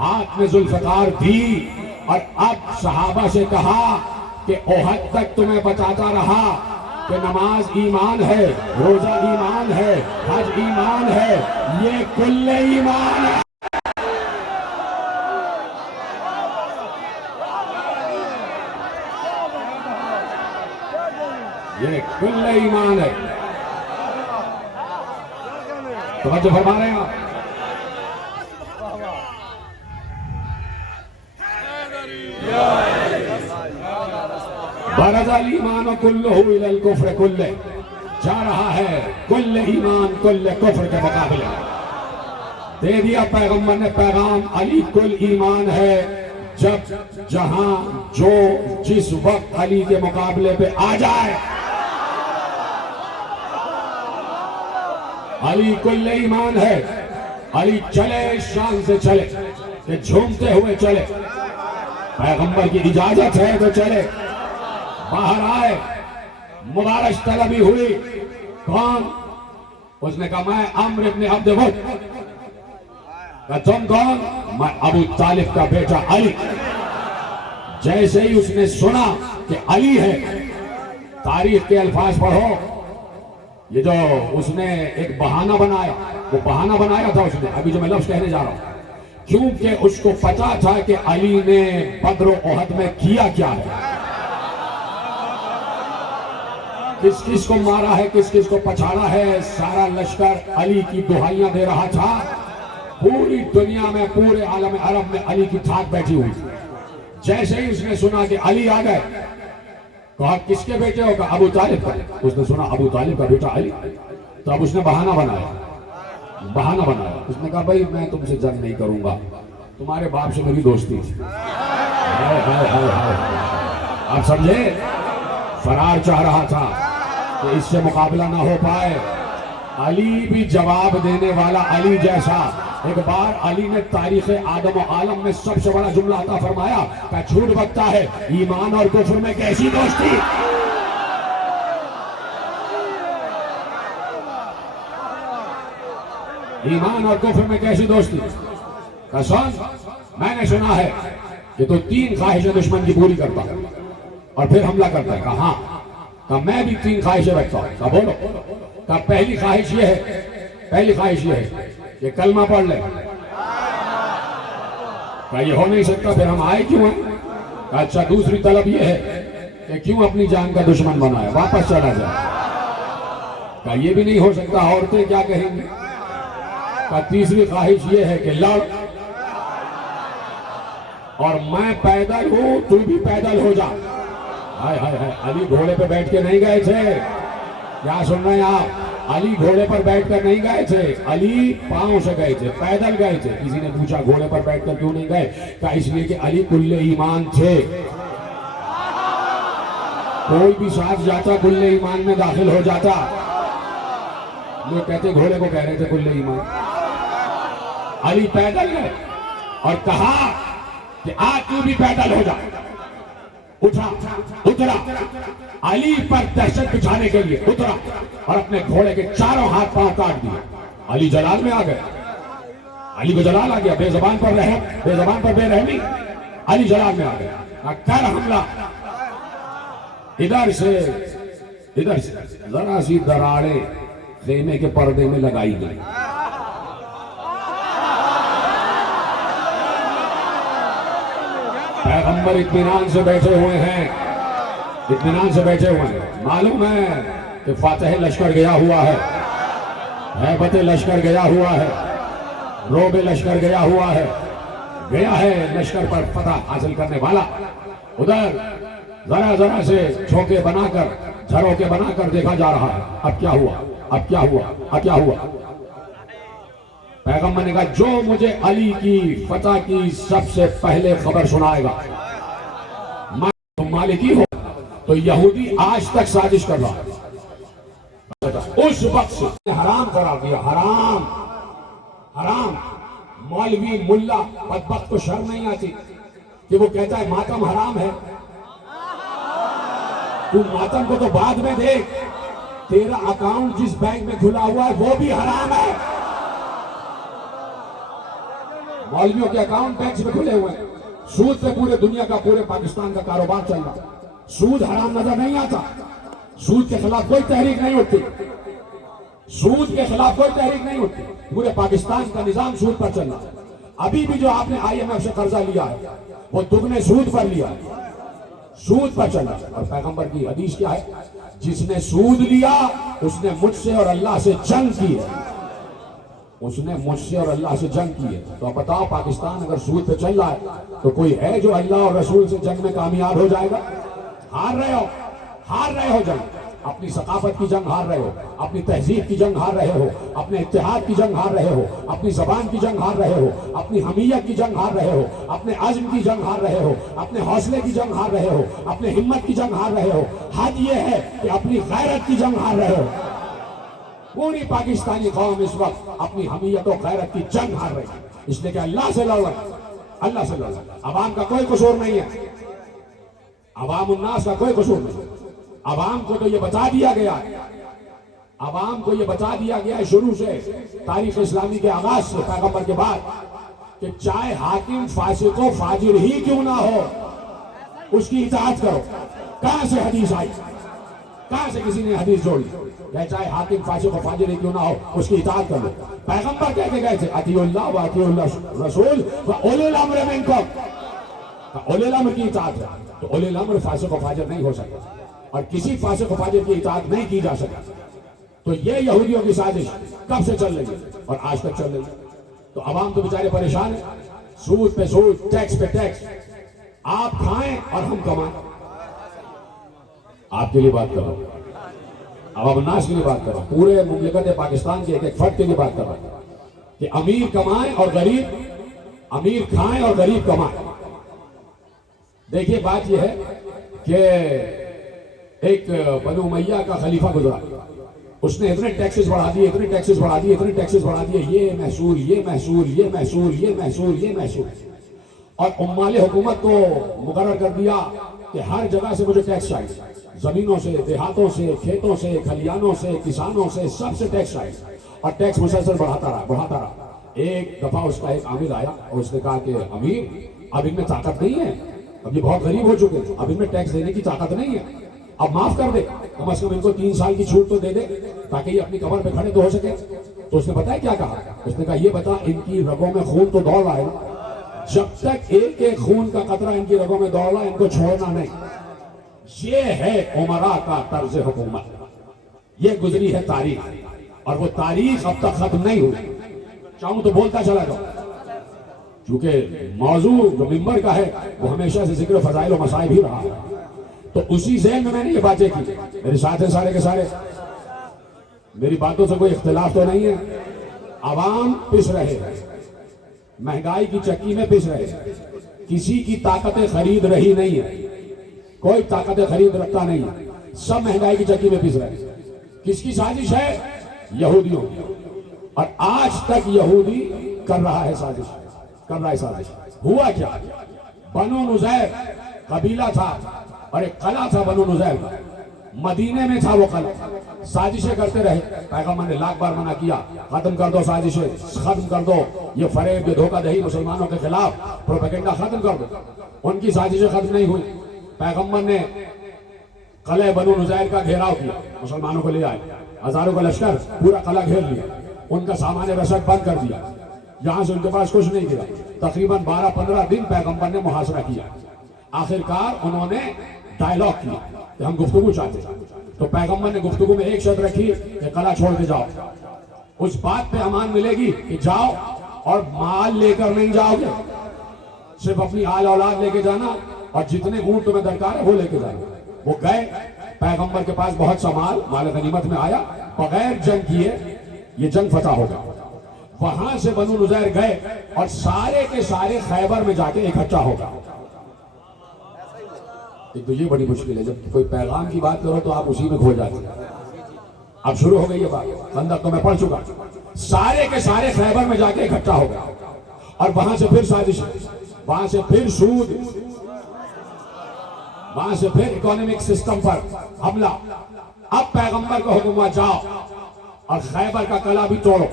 ہاتھ میں ذوالفقار دی. اور اب صحابہ سے کہا کہ احد تک تمہیں بتاتا رہا کہ نماز ایمان ہے، روزہ ایمان ہے، حج ایمان ہے، یہ کل ایمان ہے. یہ کل ایمان ہے. توجہ فرما رہے ہیں آپ؟ برز الایمان کلہ الی الکفر کلہ. جا رہا ہے کل ایمان کل کفر کے مقابلے. دے دیا پیغمبر نے پیغام، علی کل ایمان ہے. جب جہاں جو جس وقت علی کے مقابلے پہ آ جائے، علی کل ایمان ہے. علی چلے شان سے چلے کہ جھومتے ہوئے چلے. پیغمبر کی اجازت ہے تو چلے. باہر آئے، مبارش طلبی ہوئی. کون؟ اس نے کہا میں عمرو ابن عبد ود. کہا تم کون؟ میں ابو طالب کا بیٹا علی. جیسے ہی اس نے سنا کہ علی ہے، تاریخ کے الفاظ پڑھو، یہ جو اس نے ایک بہانہ بنایا، وہ بہانہ بنایا تھا اس نے، ابھی جو میں لفظ کہنے جا رہا ہوں، کیونکہ اس کو پتا تھا کہ علی نے بدر و احد میں کیا کیا ہے، کس کس کو مارا ہے، کس کس کو پچھاڑا ہے. سارا لشکر علی کی دہائیاں دے رہا تھا. پوری دنیا میں، پورے عالم عرب میں علی کی ٹھاک بیٹھی ہوئی تھی. جیسے ہی اس نے سنا کہ علی آ گئے، کہا کس کے بیٹے ہو؟ کہا ابو طالب کا. اس نے سنا ابو طالب کا بیٹا علی، تو اب اس نے بہانہ بنایا. اس نے کہا بھائی میں تم سے جنگ نہیں کروں گا، تمہارے باپ سے میری دوستی تھی. آپ سمجھے؟ فرار چاہ رہا تھا کہ اس سے مقابلہ نہ ہو پائے. علی بھی جواب دینے والا، علی جیسا. ایک بار علی نے تاریخ آدم و عالم میں سب سے بڑا جملہ عطا فرمایا کہ جھوٹ بکتا ہے، ایمان اور کفر میں کیسی دوستی. ایمان اور کفر میں کیسی دوستی. قسم، میں نے سنا ہے کہ تو 3 خواہشیں دشمن کی پوری کرتا ہے اور پھر حملہ کرتا ہے. کہا ہاں. کہا میں بھی 3 خواہشیں رکھتا ہوں. کہا بولو. کہا پہلی خواہش یہ ہے کہ کلمہ پڑھ لے. کہا یہ ہو نہیں سکتا، پھر ہم آئے کیوں ہیں؟ کہا اچھا دوسری طلب یہ ہے کہ کیوں اپنی جان کا دشمن بنایا، واپس چلا جائے. کہا یہ بھی نہیں ہو سکتا، عورتیں کیا کہیں گی. کہا تیسری خواہش یہ ہے کہ لڑ، اور میں پیدل ہوں تو بھی پیدل ہو جا. ہائے ہائے ہائے، علی گھوڑے پہ بیٹھ کے نہیں گئے تھے. کیا سن رہے ہیں آپ؟ علی گھوڑے پر بیٹھ کر نہیں گئے تھے، علی پاؤں سے گئے تھے، پیدل گئے تھے. کسی نے پوچھا گھوڑے پر بیٹھ کر کیوں نہیں گئے؟ کہا اس لیے کہ علی کل ایمان تھے. کوئی بھی ساتھ جاتا کل ایمان میں داخل ہو جاتا. لوگ کہتے گھوڑے کو کہہ رہے تھے کل ایمان. علی پیدل گئے اور کہا کہ آج تو بھی پیدل ہو جا. اٹھا، اترا، علی پر دہشت بچھانے کے لیے اترا اور اپنے گھوڑے کے چاروں ہاتھ پاؤں کاٹ دیے. علی جلال میں آ گئے. علی کو جلال آ گیا. بے زبان پر بے رحمی. علی جلال میں آ گئے. کر حملہ. ادھر سے ذرا سی دراڑیں خیمے کے پردے میں لگائی گئی. پیغمبر اطمینان سے بیٹھے ہوئے ہیں. معلوم ہے کہ فاتح لشکر گیا ہوا ہے، ہیبت لشکر گیا ہوا ہے، روب لشکر گیا ہوا ہے. گیا ہے لشکر پر فتح حاصل کرنے والا. ادھر ذرا سے چھوکے بنا کر، جھروکے بنا کر دیکھا جا رہا ہے اب کیا ہوا. پیغمبر نے کہا جو مجھے علی کی فتح کی سب سے پہلے خبر سنائے گا، میں مالکی ہوں. تو یہودی آج تک سازش کر رہا. اس وقت سے حرام قرار دیا. حرام. مولوی ملا بدبخت کو شرم نہیں آتی کہ وہ کہتا ہے ماتم حرام ہے. تو ماتم کو تو بعد میں دیکھ. تیرا اکاؤنٹ جس بینک میں کھلا ہوا ہے وہ بھی حرام ہے. مولویوں کے اکاؤنٹ بینکس میں کھلے ہوئے ہیں. سود پہ پورے دنیا کا، پورے پاکستان کا کاروبار چل رہا. سود حرام نظر نہیں آتا. سود کے خلاف کوئی تحریک نہیں ہوتی. پورے پاکستان کا نظام سود پر چل رہا. ابھی بھی جو آپ نے IMF سے قرضہ لیا ہے وہ دگنے سود پر لیا ہے. سود پر چل رہا. اور پیغمبر کی حدیث کیا ہے؟ جس نے سود لیا اس نے مجھ سے اور اللہ سے جنگ کی ہے. تو اب بتاؤ پاکستان اگر سود پہ چل رہا ہے تو کوئی ہے جو اللہ اور رسول سے جنگ میں کامیاب ہو جائے گا؟ ہار رہے ہو جنگ. اپنی ثقافت کی جنگ ہار رہے ہو، اپنی تہذیب کی جنگ ہار رہے ہو، اپنے اتحاد کی جنگ ہار رہے ہو، اپنی زبان کی جنگ ہار رہے ہو، اپنی حمیت کی جنگ ہار رہے ہو، اپنے عزم کی جنگ ہار رہے ہو، اپنے حوصلے کی جنگ ہار رہے ہو، اپنے ہمت کی جنگ ہار رہے ہو. حد یہ ہے کہ اپنی غیرت کی جنگ ہار رہے ہو. پوری پاکستانی قوم اس وقت اپنی حمیت و غیرت کی جنگ ہار رہی ہے. اس لیے کہ اللہ سے لڑ رہا. عوام کا کوئی قصور نہیں ہے. عوام الناس کا کوئی قصور نہیں. عوام کو تو یہ بتا دیا گیا ہے شروع سے، تاریخ اسلامی کے آغاز سے، پیغمبر کے بعد، کہ چاہے حاکم فاسق و فاجر ہی کیوں نہ ہو اس کی اطاعت کرو. کہاں سے حدیث آئی؟ کہاں سے کسی نے حدیث جوڑی کہ چاہے حاکم فاسق و فاجر ہی کیوں نہ ہو اس کی اطاعت کر لو؟ پیغمبر کہہ کے گئے تھے اطیعوا اللہ و اطیعوا الرسول و اولی الامر منکم، اولی الامر کی اطاعت ہے تو اولی الامر فاسق و فاجر نہیں ہو سکتا اور کسی فاسق و فاجر کی اطاعت نہیں کی جا سکتی۔ تو یہ یہودیوں کی سازش کب سے چل رہی ہے اور آج تک چل رہی ہے۔ تو عوام تو بیچارے پریشان ہیں، سود پہ سود، ٹیکس پہ ٹیکس، آپ کھائیں اور ہم کمائیں۔ آپ کے لیے بات کر رہا ہوں، عوام الناس کے لیے بات کر رہا ہوں، پورے مملکت پاکستان کے ایک ایک فرد کے لیے بات کر رہا ہوں کہ امیر کمائیں اور غریب، امیر کھائیں اور غریب کمائیں۔ دیکھیے بات یہ ہے کہ ایک بنو امیہ کا خلیفہ گزرا، اس نے اتنے ٹیکسز بڑھا دیے، اتنے ٹیکسز بڑھا دیے، اتنے ٹیکسز بڑھا دیے، یہ محصول، یہ محصول، یہ محصول، یہ محصول، یہ محصول، اور عمال حکومت کو مقرر کر دیا کہ ہر جگہ سے مجھے ٹیکس چاہیے، زمینوں سے، دیہاتوں سے، کھیتوں سے، کھلیانوں سے، کسانوں سے، سب سے ٹیکس چاہیے، اور ٹیکس مسلسل بڑھاتا رہا۔ ایک دفعہ اس کا ایک عامل آیا اور اس نے کہا کہ امیر اب ان میں طاقت نہیں ہے، اب یہ بہت غریب ہو چکے ہیں، اب ان میں ٹیکس دینے کی طاقت نہیں ہے، اب معاف کر دے، کم از کم ان کو 3 سال کی چھوٹ تو دے دے تاکہ یہ اپنی کمر پہ کھڑے تو ہو سکے۔ تو اس نے بتایا کیا کہا، اس نے کہا یہ بتا ان کی رگوں میں خون تو دوڑ رہا ہے نا، جب تک ایک ایک خون کا قطرہ ان کی رگوں میں دوڑ رہا ہے ان کو چھوڑنا نہیں۔ یہ ہے عمرا کا طرز حکومت، یہ گزری ہے تاریخ، اور وہ تاریخ اب تک ختم نہیں ہوئی۔ چاہوں تو بولتا چلا جاؤں، چونکہ موضوع جو ممبر کا ہے وہ ہمیشہ سے ذکر فضائل و مصائب ہی رہا ہے، تو اسی ذہن میں نے یہ باتیں کی۔ میرے ساتھ ہیں سارے کے سارے، میری باتوں سے کوئی اختلاف تو نہیں ہے۔ عوام پس رہے ہیں، مہنگائی کی چکی میں پس رہے ہیں، کسی کی طاقت خرید رہی نہیں ہے، کوئی طاقت خرید رکھتا نہیں ہے، سب مہنگائی کی چکی میں پس رہے ہیں۔ کس کی سازش ہے؟ یہودیوں کی، اور آج تک یہودی کر رہا ہے سازش، کر رہا ہے سازش۔ ہوا کیا؟ بنو نذیر قبیلہ تھا اور ایک قلعہ تھا بنو نذیر کا، مدینے میں تھا وہ قلعہ، سازشیں کرتے رہے، پیغمبر نے لاکھ بار منع کیا، ختم کر دو سازشیں، ختم کر دو یہ فریب، یہ دھوکہ دہی مسلمانوں کے خلاف، پروپیگنڈا ختم کر دو۔ ان کی سازشیں ختم نہیں ہوئی، پیغمبر نے قلعہ بنو نذیر کا گھیراؤ کیا، مسلمانوں کو لے آئے، ہزاروں کا لشکر پورا قلعہ گھیر لیا، ان کا سامان رسد بند کر دیا، یہاں سے ان کے پاس کچھ نہیں گیا۔ تقریباً 12-15 دن پیغمبر نے محاصرہ کیا، آخرکار انہوں نے ڈائیلاگ کیا کہ ہم گفتگو چاہتے ہیں، تو پیغمبر نے گفتگو میں ایک شرط رکھی کہ قلعہ چھوڑ کے جاؤ، اس بات پہ امان ملے گی کہ جاؤ اور مال لے کر نہیں جاؤ گے، صرف اپنی آل اولاد لے کے جانا اور جتنے اونٹ تمہیں درکار ہے وہ لے کے جانا۔ وہ گئے، پیغمبر کے پاس بہت سا مال غنیمت میں آیا، بغیر جنگ کیے یہ جنگ فتح ہو گیا۔ وہاں سے بنو نذیر گئے اور سارے کے سارے خیبر میں جا کے اکٹھا ہو گئے۔ ایک تو یہ بڑی مشکل ہے، جب کوئی پیغام کی بات کرو تو آپ اسی میں کھو جاتے ہیں۔ اب شروع ہو گئی یہ بات، خندق تو میں پڑھ چکا، سارے کے سارے خیبر میں جا کے اکٹھا ہو گئے، اور وہاں سے پھر سازش، وہاں سے پھر سود، وہاں سے پھر اکانومک سسٹم پر حملہ۔ اب پیغمبر کا حکم ہوا جاؤ اور خیبر کا قلعہ بھی توڑو،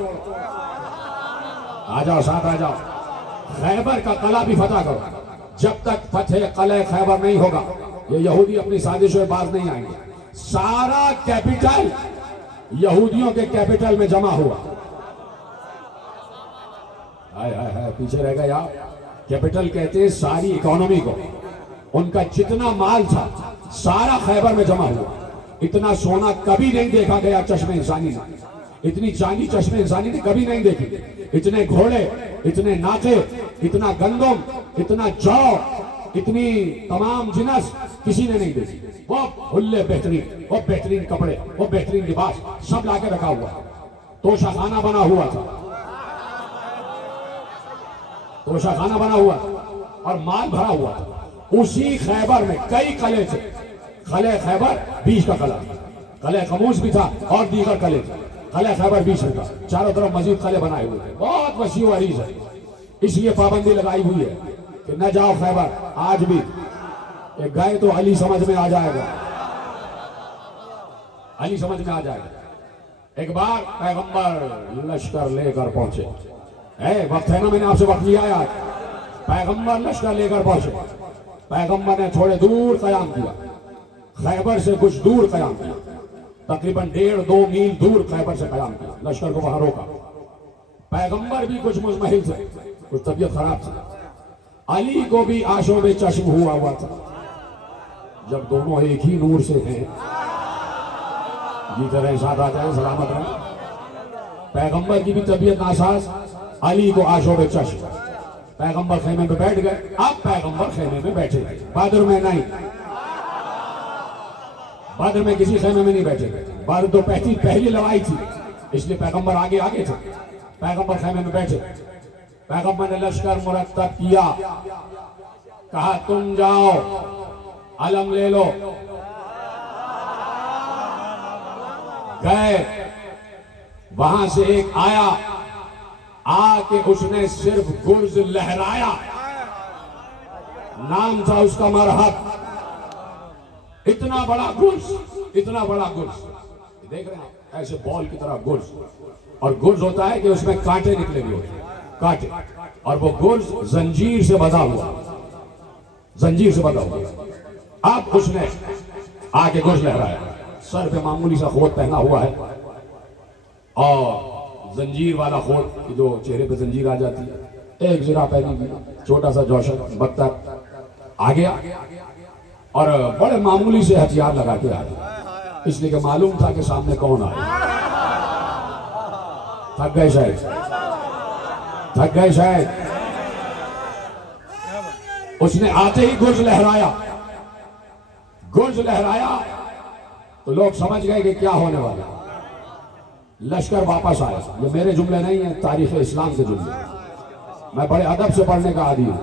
آ جاؤ ساتھ آ جاؤ، خیبر کا قلعہ بھی فتح کرو۔ جب تک فتح قلعہ خیبر نہیں ہوگا یہ یہودی اپنی سازشوں سے باز نہیں آئیں گے۔ سارا کیپٹل یہودیوں کے کیپٹل میں جمع ہوا، پیچھے رہ گئے یار، کیپٹل کہتے ہیں ساری اکانومی کو، ان کا جتنا مال تھا سارا خیبر میں جمع ہوا۔ اتنا سونا کبھی نہیں دیکھا گیا چشم انسانی نے، اتنی چاندی چشم انسانی نے کبھی نہیں دیکھی، اتنے گھوڑے، اتنے ناکے، اتنا گندم، اتنا جو، اتنی تمام جنس کسی نے نہیں دیکھی۔ وہ حلے بہترین، وہ بہترین کپڑے، وہ بہترین لباس سب لا کے رکھا ہوا، توشہ خانہ بنا ہوا تھا، توشہ خانہ بنا ہوا اور مال بھرا ہوا تھا۔ اسی خیبر میں کئی قلعے تھے، قلعہ خیبر بیچ کا قلعہ، قلعہ خموس بھی تھا اور دیگر قلعے تھے، قلعہ خیبر بیچ میں تھا، چاروں طرف مزید قلعے بنائے ہوئے تھے، بہت وسیع و عریض ہے۔ اس لیے پابندی لگائی ہوئی ہے کہ نہ جاؤ خیبر آج بھی، کہ گئے تو علی سمجھ میں آ جائے گا، علی سمجھ میں آ جائے گا۔ ایک بار پیغمبر لشکر لے کر پہنچے، وقت ہے نا، میں نے آپ سے وقت لیا ہے آج، پیغمبر لشکر لے کر پہنچے، پیغمبر نے تھوڑے دور قیام کیا، خیبر سے کچھ دور قیام کیا، تقریباً 1.5-2 میل دور خیبر سے قیام کیا، لشکر کو وہاں روکا. پیغمبر بھی کچھ مزمحل تھے، کچھ طبیعت خراب تھی. علی کو بھی آشوب چشم ہوا تھا. جب دونوں ایک ہی نور سے ہیں، جیتے رہے، ساتھ آ جائیں، سلامت رہیں. پیغمبر کی بھی طبیعت ناساز، علی کو آشوب چشم. پیغمبر خیمے میں بیٹھ گئے. اب پیغمبر خیمے میں بیٹھے گئے، بدر میں نہیں. بدر میں کسی خیمے میں نہیں بیٹھے گئے. بدر تو پہلی لڑائی تھی، اس لیے پیغمبر آگے تھے. پیغمبر خیمے میں بیٹھے. پیغمبر نے لشکر مرتب کیا، کہا تم جاؤ علم لے لو. گئے، وہاں سے ایک آیا، آ کے اس نے صرف گرز لہرایا. نام تھا اس کا مرحب. اتنا بڑا گرز، اتنا بڑا گرز، دیکھ رہے ہیں ایسے بال کی طرح گرز. اور گرز ہوتا ہے کہ اس میں کانٹے نکلے ہوئے ہوتے ہیں، کانٹے. اور وہ گرز زنجیر سے بندھا ہوا، زنجیر سے بندھا ہوا. اب اس نے آ کے گرز لہرایا. سر پہ معمولی سا خود پہنا ہوا ہے، اور زنجیر والا خود جو چہرے پہ زنجیر آ جاتی ہے. ایک زرہ پہنی ہوئی، چھوٹا سا جوشن بختر آ گیا، اور بڑے معمولی سے ہتھیار لگا کے آ گیا، اس لیے کہ معلوم تھا کہ سامنے کون آئے. تھک گئے شاید. اس نے آتے ہی گرز لہرایا تو لوگ سمجھ گئے کہ کیا ہونے والا. لشکر واپس آیا. یہ میرے جملے نہیں ہیں، تاریخ اسلام کے جملے. میں بڑے ادب سے پڑھنے کا عادی ہوں.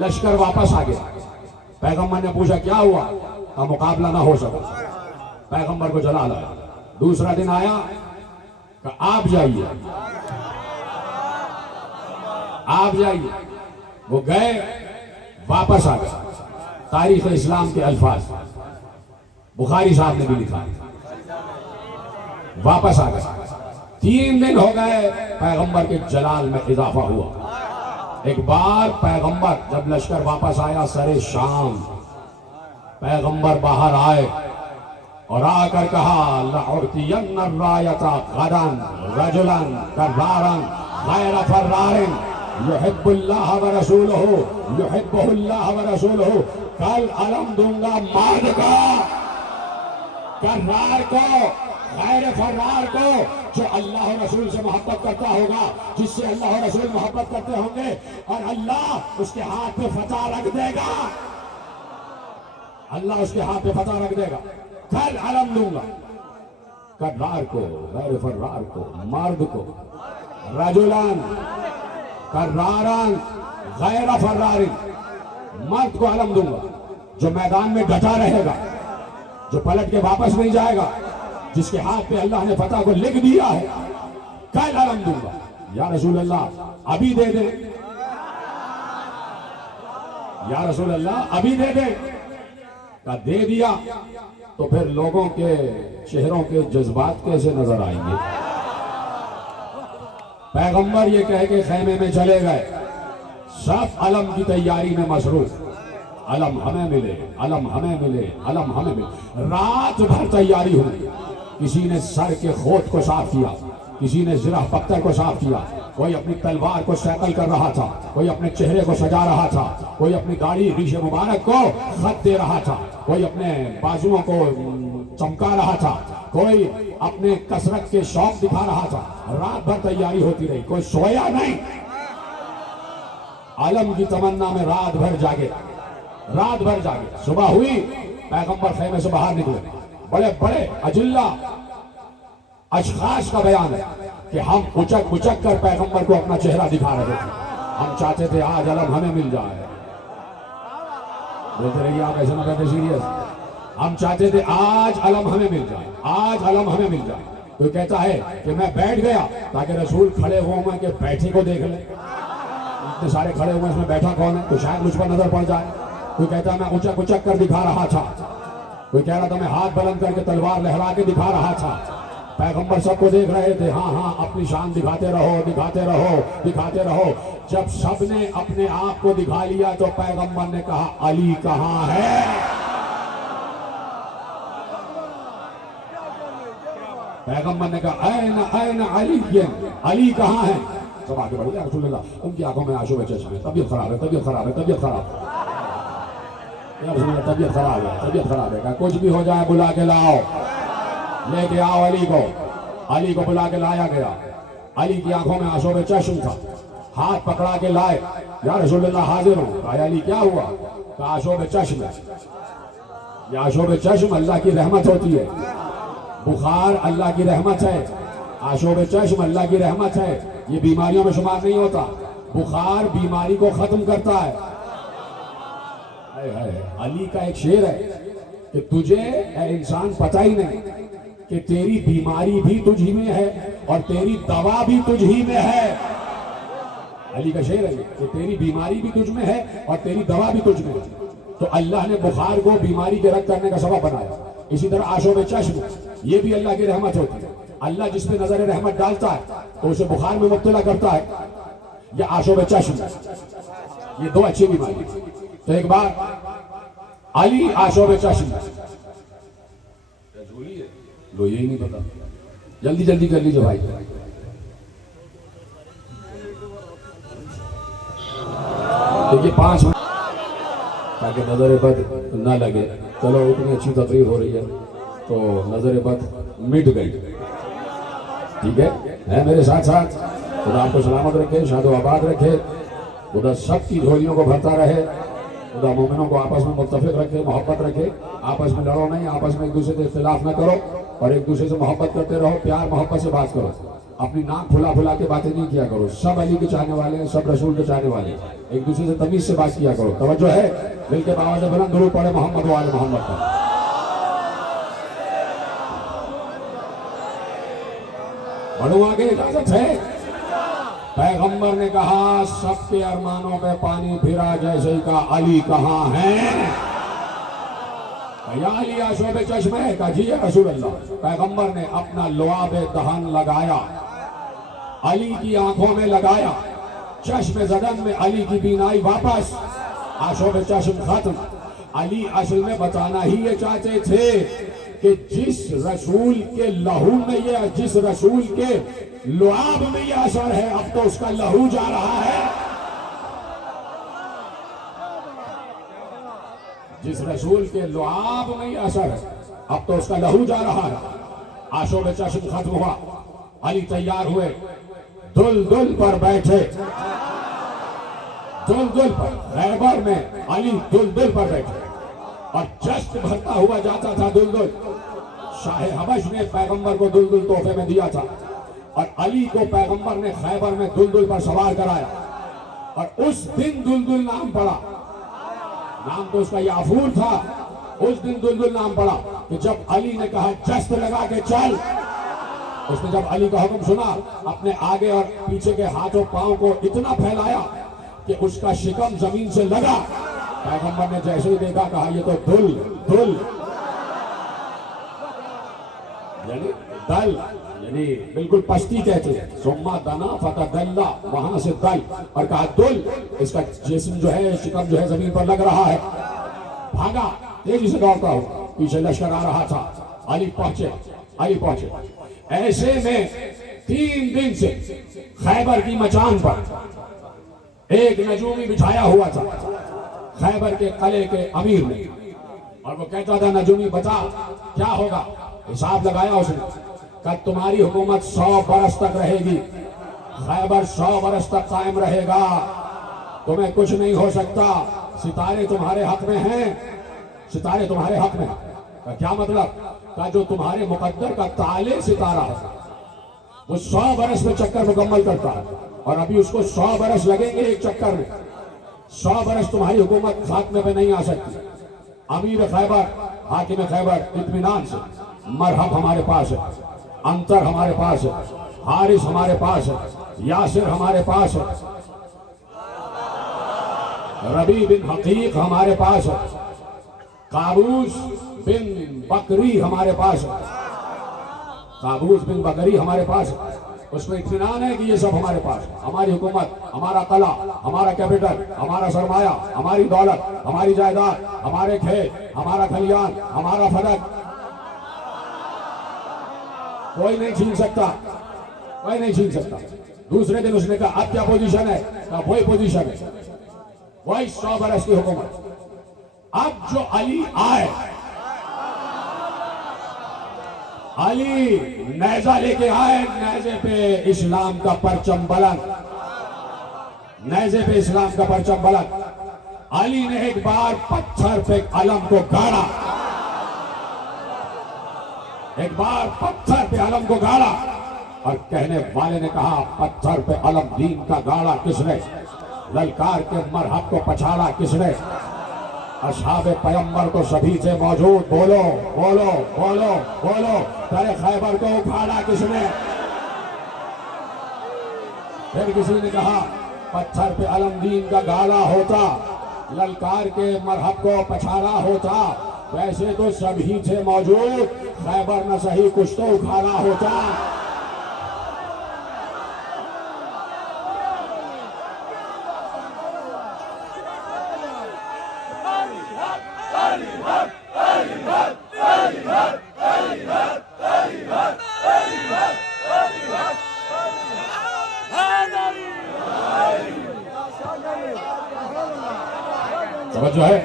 لشکر واپس آ گیا. پیغمبر نے پوچھا کیا ہوا، کا مقابلہ نہ ہو سکا. پیغمبر کو جلا لایا. دوسرا دن آیا کہ آپ جائیے. وہ گئے، واپس آ گئے. تاریخ اسلام کے الفاظ بخاری صاحب نے بھی لکھا. واپس آ گئے. 3 دن ہو گئے، پیغمبر کے جلال میں اضافہ ہوا. ایک بار پیغمبر جب لشکر واپس آیا سر شام، پیغمبر باہر آئے اور آ کر کہا لَأُعْطِيَنَّ الرَّایَةَ غَدًا رَجُلًا كَرَّارًا غَیْرَ فَرَّارٍ يُحِبُّ اللَّهَ وَرَسُولُهُ يُحِبُّهُ اللَّهُ وَرَسُولُهُ. کل علم دوں گا مارد کا، کرار کو، غیر فرار کو، جو اللہ و رسول سے محبت کرتا ہوگا، جس سے اللہ و رسول محبت کرتے ہوں گے، اور اللہ اس کے ہاتھ پہ فتح رکھ دے گا. اللہ اس کے ہاتھ پہ فتح رکھ دے گا. کل علم دوں گا، کرار کو، غیر فرار کو، مرد کو، رجلان کراران غیر فرارن، مرد کو علم دوں گا جو میدان میں ڈٹا رہے گا، جو پلٹ کے واپس نہیں جائے گا، جس کے ہاتھ پہ اللہ نے فتح کو لکھ دیا ہے. کل علم دوں گا. یا رسول اللہ ابھی دے دیں، یا رسول اللہ ابھی دے دیں. کا دے دیا تو پھر لوگوں کے چہروں کے جذبات کیسے نظر آئیں گے. پیغمبر یہ کہہ کے خیمے میں چلے گئے، سب علم کی تیاری میں مصروف. علم ہمیں ملے، علم ہمیں ملے، علم ہمیں ملے. رات بھر تیاری ہوئی. کسی نے سر کے خود کو صاف کیا، کسی نے زرہ پتھر کو صاف کیا، کوئی اپنی تلوار کو سیکل کر رہا تھا، کوئی اپنے چہرے کو سجا رہا تھا، کوئی اپنی داڑھی ریش مبارک کو خط دے رہا تھا، کوئی اپنے بازوؤں کو چمکا رہا تھا، کوئی اپنے کثرت کے شوق دکھا رہا تھا. رات بھر تیاری ہوتی رہی، کوئی سویا نہیں. علم کی تمنا میں رات بھر جاگے. صبح ہوئی، پیغمبر خیمے سے باہر نکلے. بڑے بڑے اجلہ اشخاص کا بیان ہے کہ ہم اچک کر پیغمبر کو اپنا چہرہ دکھا رہے تھے. ہم چاہتے تھے آج علم ہمیں مل جائے. بولتے رہیے آپ، ایسے نہ کہتے سیریس. ہم چاہتے تھے آج علم ہمیں مل جائے، آج علم ہمیں مل جائے. کوئی کہتا ہے کہ میں بیٹھ گیا تاکہ رسول کھڑے ہوں میں کہ بیٹھے کو دیکھ لیں. اتنے سارے کھڑے ہوئے، اس میں بیٹھا کون ہے؟ تو شاید مجھ پر نظر پڑ جائے. کوئی کہتا ہے میں اچک کر دکھا رہا تھا. کوئی کہہ رہا تھا میں ہاتھ بلند کر کے تلوار لہرا کے دکھا رہا تھا. پیغمبر سب کو دیکھ رہے تھے. ہاں اپنی شان دکھاتے رہو. جب سب نے اپنے آپ کو دکھا لیا تو پیغمبر نے کہا علی کہاں ہے؟ پیغمبر نے کہا این علی، علی کہاں ہے؟ سب آگے بڑھ گیا، رسول اللہ ان کی آنکھوں میں آنسو چشم ہے، طبیعت خراب ہے، طبیعت خراب ہے، طبیعت خراب ہے، یا رسول اللہ طبیعت خراب ہے، طبیعت خراب ہے، کہا کچھ بھی ہو جائے بلا کے لاؤ، لے کے آؤ علی کو۔ علی کو بلا کے لایا گیا، علی کی آنکھوں میں آنسو چشم تھا، ہاتھ پکڑا کے لائے، یا رسول اللہ حاضر ہوں۔ کہا علی کیا ہوا؟ کہا آنسو چشم ہے۔ یہ آنسو چشم اللہ کی رحمت ہوتی ہے، بخار اللہ کی رحمت ہے، آنسو چشم اللہ کی رحمت ہے، یہ بیماریوں میں شمار نہیں ہوتا۔ بخار بیماری کو ختم کرتا ہے۔ علی کا ایک شعر ہے کہ تجھے اے انسان پتہ ہی نہیں کہ تیری بیماری بھی تجھ ہی میں ہے اور تیری دوا بھی تجھ ہی میں ہے۔ علی کا شعر ہے کہ تیری بیماری بھی تجھ میں ہے اور تیری دوا بھی تجھ میں ہے۔ تو اللہ نے بخار کو بیماری کے رد کرنے کا سبب بنایا۔ اسی طرح آنسو چشم یہ بھی اللہ کی رحمت ہوتی ہے۔ اللہ جس پہ نظر رحمت ڈالتا ہے تو اسے بخار میں مبتلا کرتا ہے یا آنسو چشم، یہ دو اچھی بیماری۔ تو ایک بار علی آنسو چشم، لو یہی نہیں پتا، جلدی جلدی کر لیجیے بھائی۔ دیکھیے 5 منٹ تاکہ نظر بد نہ لگے۔ چلو اتنی اچھی تقریر ہو رہی ہے تو نظر بد مٹ گئی، ٹھیک ہے میرے ساتھ ساتھ۔ خدا آپ کو سلامت رکھے، شاد و آباد رکھے، خدا سب کی جھولیوں کو بھرتا رہے، خدا مومنوں کو آپس میں متفق رکھے، محبت رکھے، آپس میں لڑو نہیں، آپس میں ایک دوسرے سے اختلاف نہ کرو اور ایک دوسرے سے محبت کرتے رہو، پیار محبت سے بات کرو، اپنی ناک پھلا پھلا کے باتیں نہیں کیا کرو۔ سب علی کے چاہنے والے ہیں، سب رسول کے چاہنے والے ہیں، ایک دوسرے سے تمیز سے بات کیا کرو۔ توجہ ہے، مل کے باواز بلند درود پڑھے محمد و آل محمد کا۔ بڑھو آگے، اجازت ہے۔ پیغمبر نے کہا سب کے ارمانوں پہ پانی پھرا جیسے کہا علی کہاں ہیں؟ یا علی آنسو چشم ہے؟ کہا جی یا رسول اللہ۔ پیغمبر نے اپنا لعاب دہن لگایا، علی کی آنکھوں میں لگایا، چشم زدن میں علی کی بینائی واپس، آنسو چشم ختم۔ علی اصل میں بتانا ہی یہ چاہتے تھے کہ جس رسول کے لہو میں یہ، جس رسول کے لعاب میں یہ اثر ہے، اب تو اس کا لہو جا رہا ہے۔ جس رسول کے لعاب میں یہ اثر ہے، اب تو اس کا لہو جا رہا ہے۔ آنسو چشم ختم ہوا، علی تیار ہوئے، دل پر بیٹھے، دل پر، خیبر میں علی دل پر بیٹھے اور جشن بھرتا ہوا جاتا تھا دل۔ شاہ حبش نے پیغمبر کو دل تحفے میں دیا تھا اور علی کو پیغمبر نے خیبر میں دل پر سوار کرایا اور اس دن دل نام پڑا۔ نام تو اس کا یافور تھا، اس دن دل نام پڑا کہ جب علی نے کہا جست لگا کے چل، اس نے جب علی کا حکم سنا اپنے آگے اور پیچھے کے ہاتھوں پاؤں کو اتنا پھیلایا کہ اس کا شکم زمین سے لگا۔ پیغمبر نے جیسے ہی دیکھا کہا یہ تو دل یعنی دل، یعنی بالکل پشتی کہتے ہیں، ثم دنا فتدلا، وہاں سے دل، اور کہا دل، اس کا جسم جو ہے، شکم جو ہے زمین پر لگ رہا ہے۔ بھاگا، تیزی سے دوڑتا ہو، پیچھے لشکر آ رہا تھا۔ علی پہنچے۔ ایسے میں 3 دن سے خیبر کی مچان پر ایک نجومی بچھایا ہوا تھا خیبر کے قلعے کے امیر نے، اور وہ کہتا تھا نجومی بتا کیا ہوگا؟ حساب لگایا اس نے، کہ تمہاری حکومت 100 برس تک رہے گی، خیبر 100 برس تک قائم رہے گا، تمہیں کچھ نہیں ہو سکتا، ستارے تمہارے حق میں ہیں، ستارے تمہارے حق میں ہیں۔ کیا مطلب؟ کہ جو تمہارے مقدر کا طالع ستارہ ہے وہ 100 برس میں چکر مکمل کرتا ہے، اور ابھی اس کو 100 برس لگیں گے ایک چکر میں۔ 100 برس تمہاری حکومت خاتمے پہ نہیں آ سکتی۔ امیر خیبر، حاکم خیبر اطمینان سے، مرحب ہمارے پاس ہے، انتر ہمارے پاس ہے، حارث ہمارے پاس ہے، یاسر ہمارے پاس ہے، ربی بن حقیق ہمارے پاس ہے، قابوس بن بکری ہمارے پاس ہے، قابوس بن بکری ہمارے پاس ہے۔ اس کو اطمینان ہے کہ یہ سب ہمارے پاس ہے، ہماری حکومت، ہمارا قلعہ، ہمارا کیپٹل، ہمارا سرمایہ، ہماری دولت، ہماری جائیداد، ہمارے کھیت، ہمارا کھلیان، ہمارا فلک، کوئی نہیں چھین سکتا، کوئی نہیں چھین سکتا۔ دوسرے دن اس نے کہا اب کیا پوزیشن ہے؟ کہا وہی پوزیشن ہے، وہی 100 برس کی حکومت۔ اب جو علی آئے، علی نیزہ لے کے آئے، نیزے پہ اسلام کا پرچم بلند، نیزے پہ اسلام کا پرچم بلند۔ علی نے ایک بار پتھر پہ علم کو گاڑا، ایک بار پتھر پہ علم کو گاڑا، اور کہنے والے نے کہا پتھر پہ علم دین کا گاڑا کس نے؟ للکار کے مرحب کو پچھاڑا کس نے؟ اصحاب پیمبر تو سبھی سے موجود، بولو بولو بولو بولو، در خیبر کو اکھاڑا کس نے؟ پھر کسی نے کہا پتھر پہ علم دین کا گاڑا ہوتا، للکار کے مرحب کو پچھاڑا ہوتا، ویسے تو سبھی سے موجود، خیبر نہ صحیح کچھ تو اکھاڑا ہوتا۔ توجہ ہے؟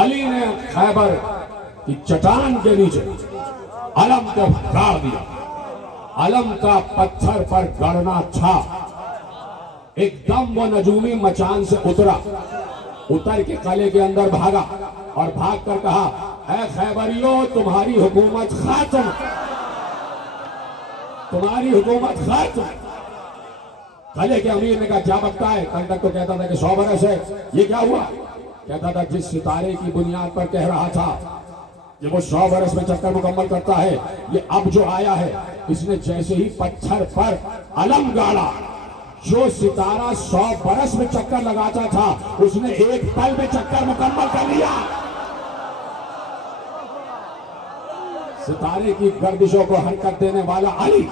علی نے خیبر کی چٹان کے نیچے علم کو گاڑ دیا، علم کا پتھر پر گڑنا تھا۔ ایک دم وہ نجومی مچان سے اترا، اتر کے قلعے کے اندر بھاگا اور بھاگ کر کہا اے خیبریو تمہاری حکومت ختم، تمہاری حکومت ختم۔ قلعے کے امیر نے کہا کیا بکتا ہے؟ کل تک تو کہتا تھا کہ 100 برس ہے، یہ کیا ہوا؟ کہتا تھا جس ستارے کی بنیاد پر کہہ رہا تھا کہ وہ 100 برس میں چکر مکمل کرتا ہے، یہ اب جو آیا ہے اس نے جیسے ہی پتھر پر علم گاڑا، جو ستارہ 100 برس میں چکر لگاتا تھا اس نے ایک پل میں چکر مکمل کر لیا۔ ستارے کی گردشوں کو حرکت دینے والا علی،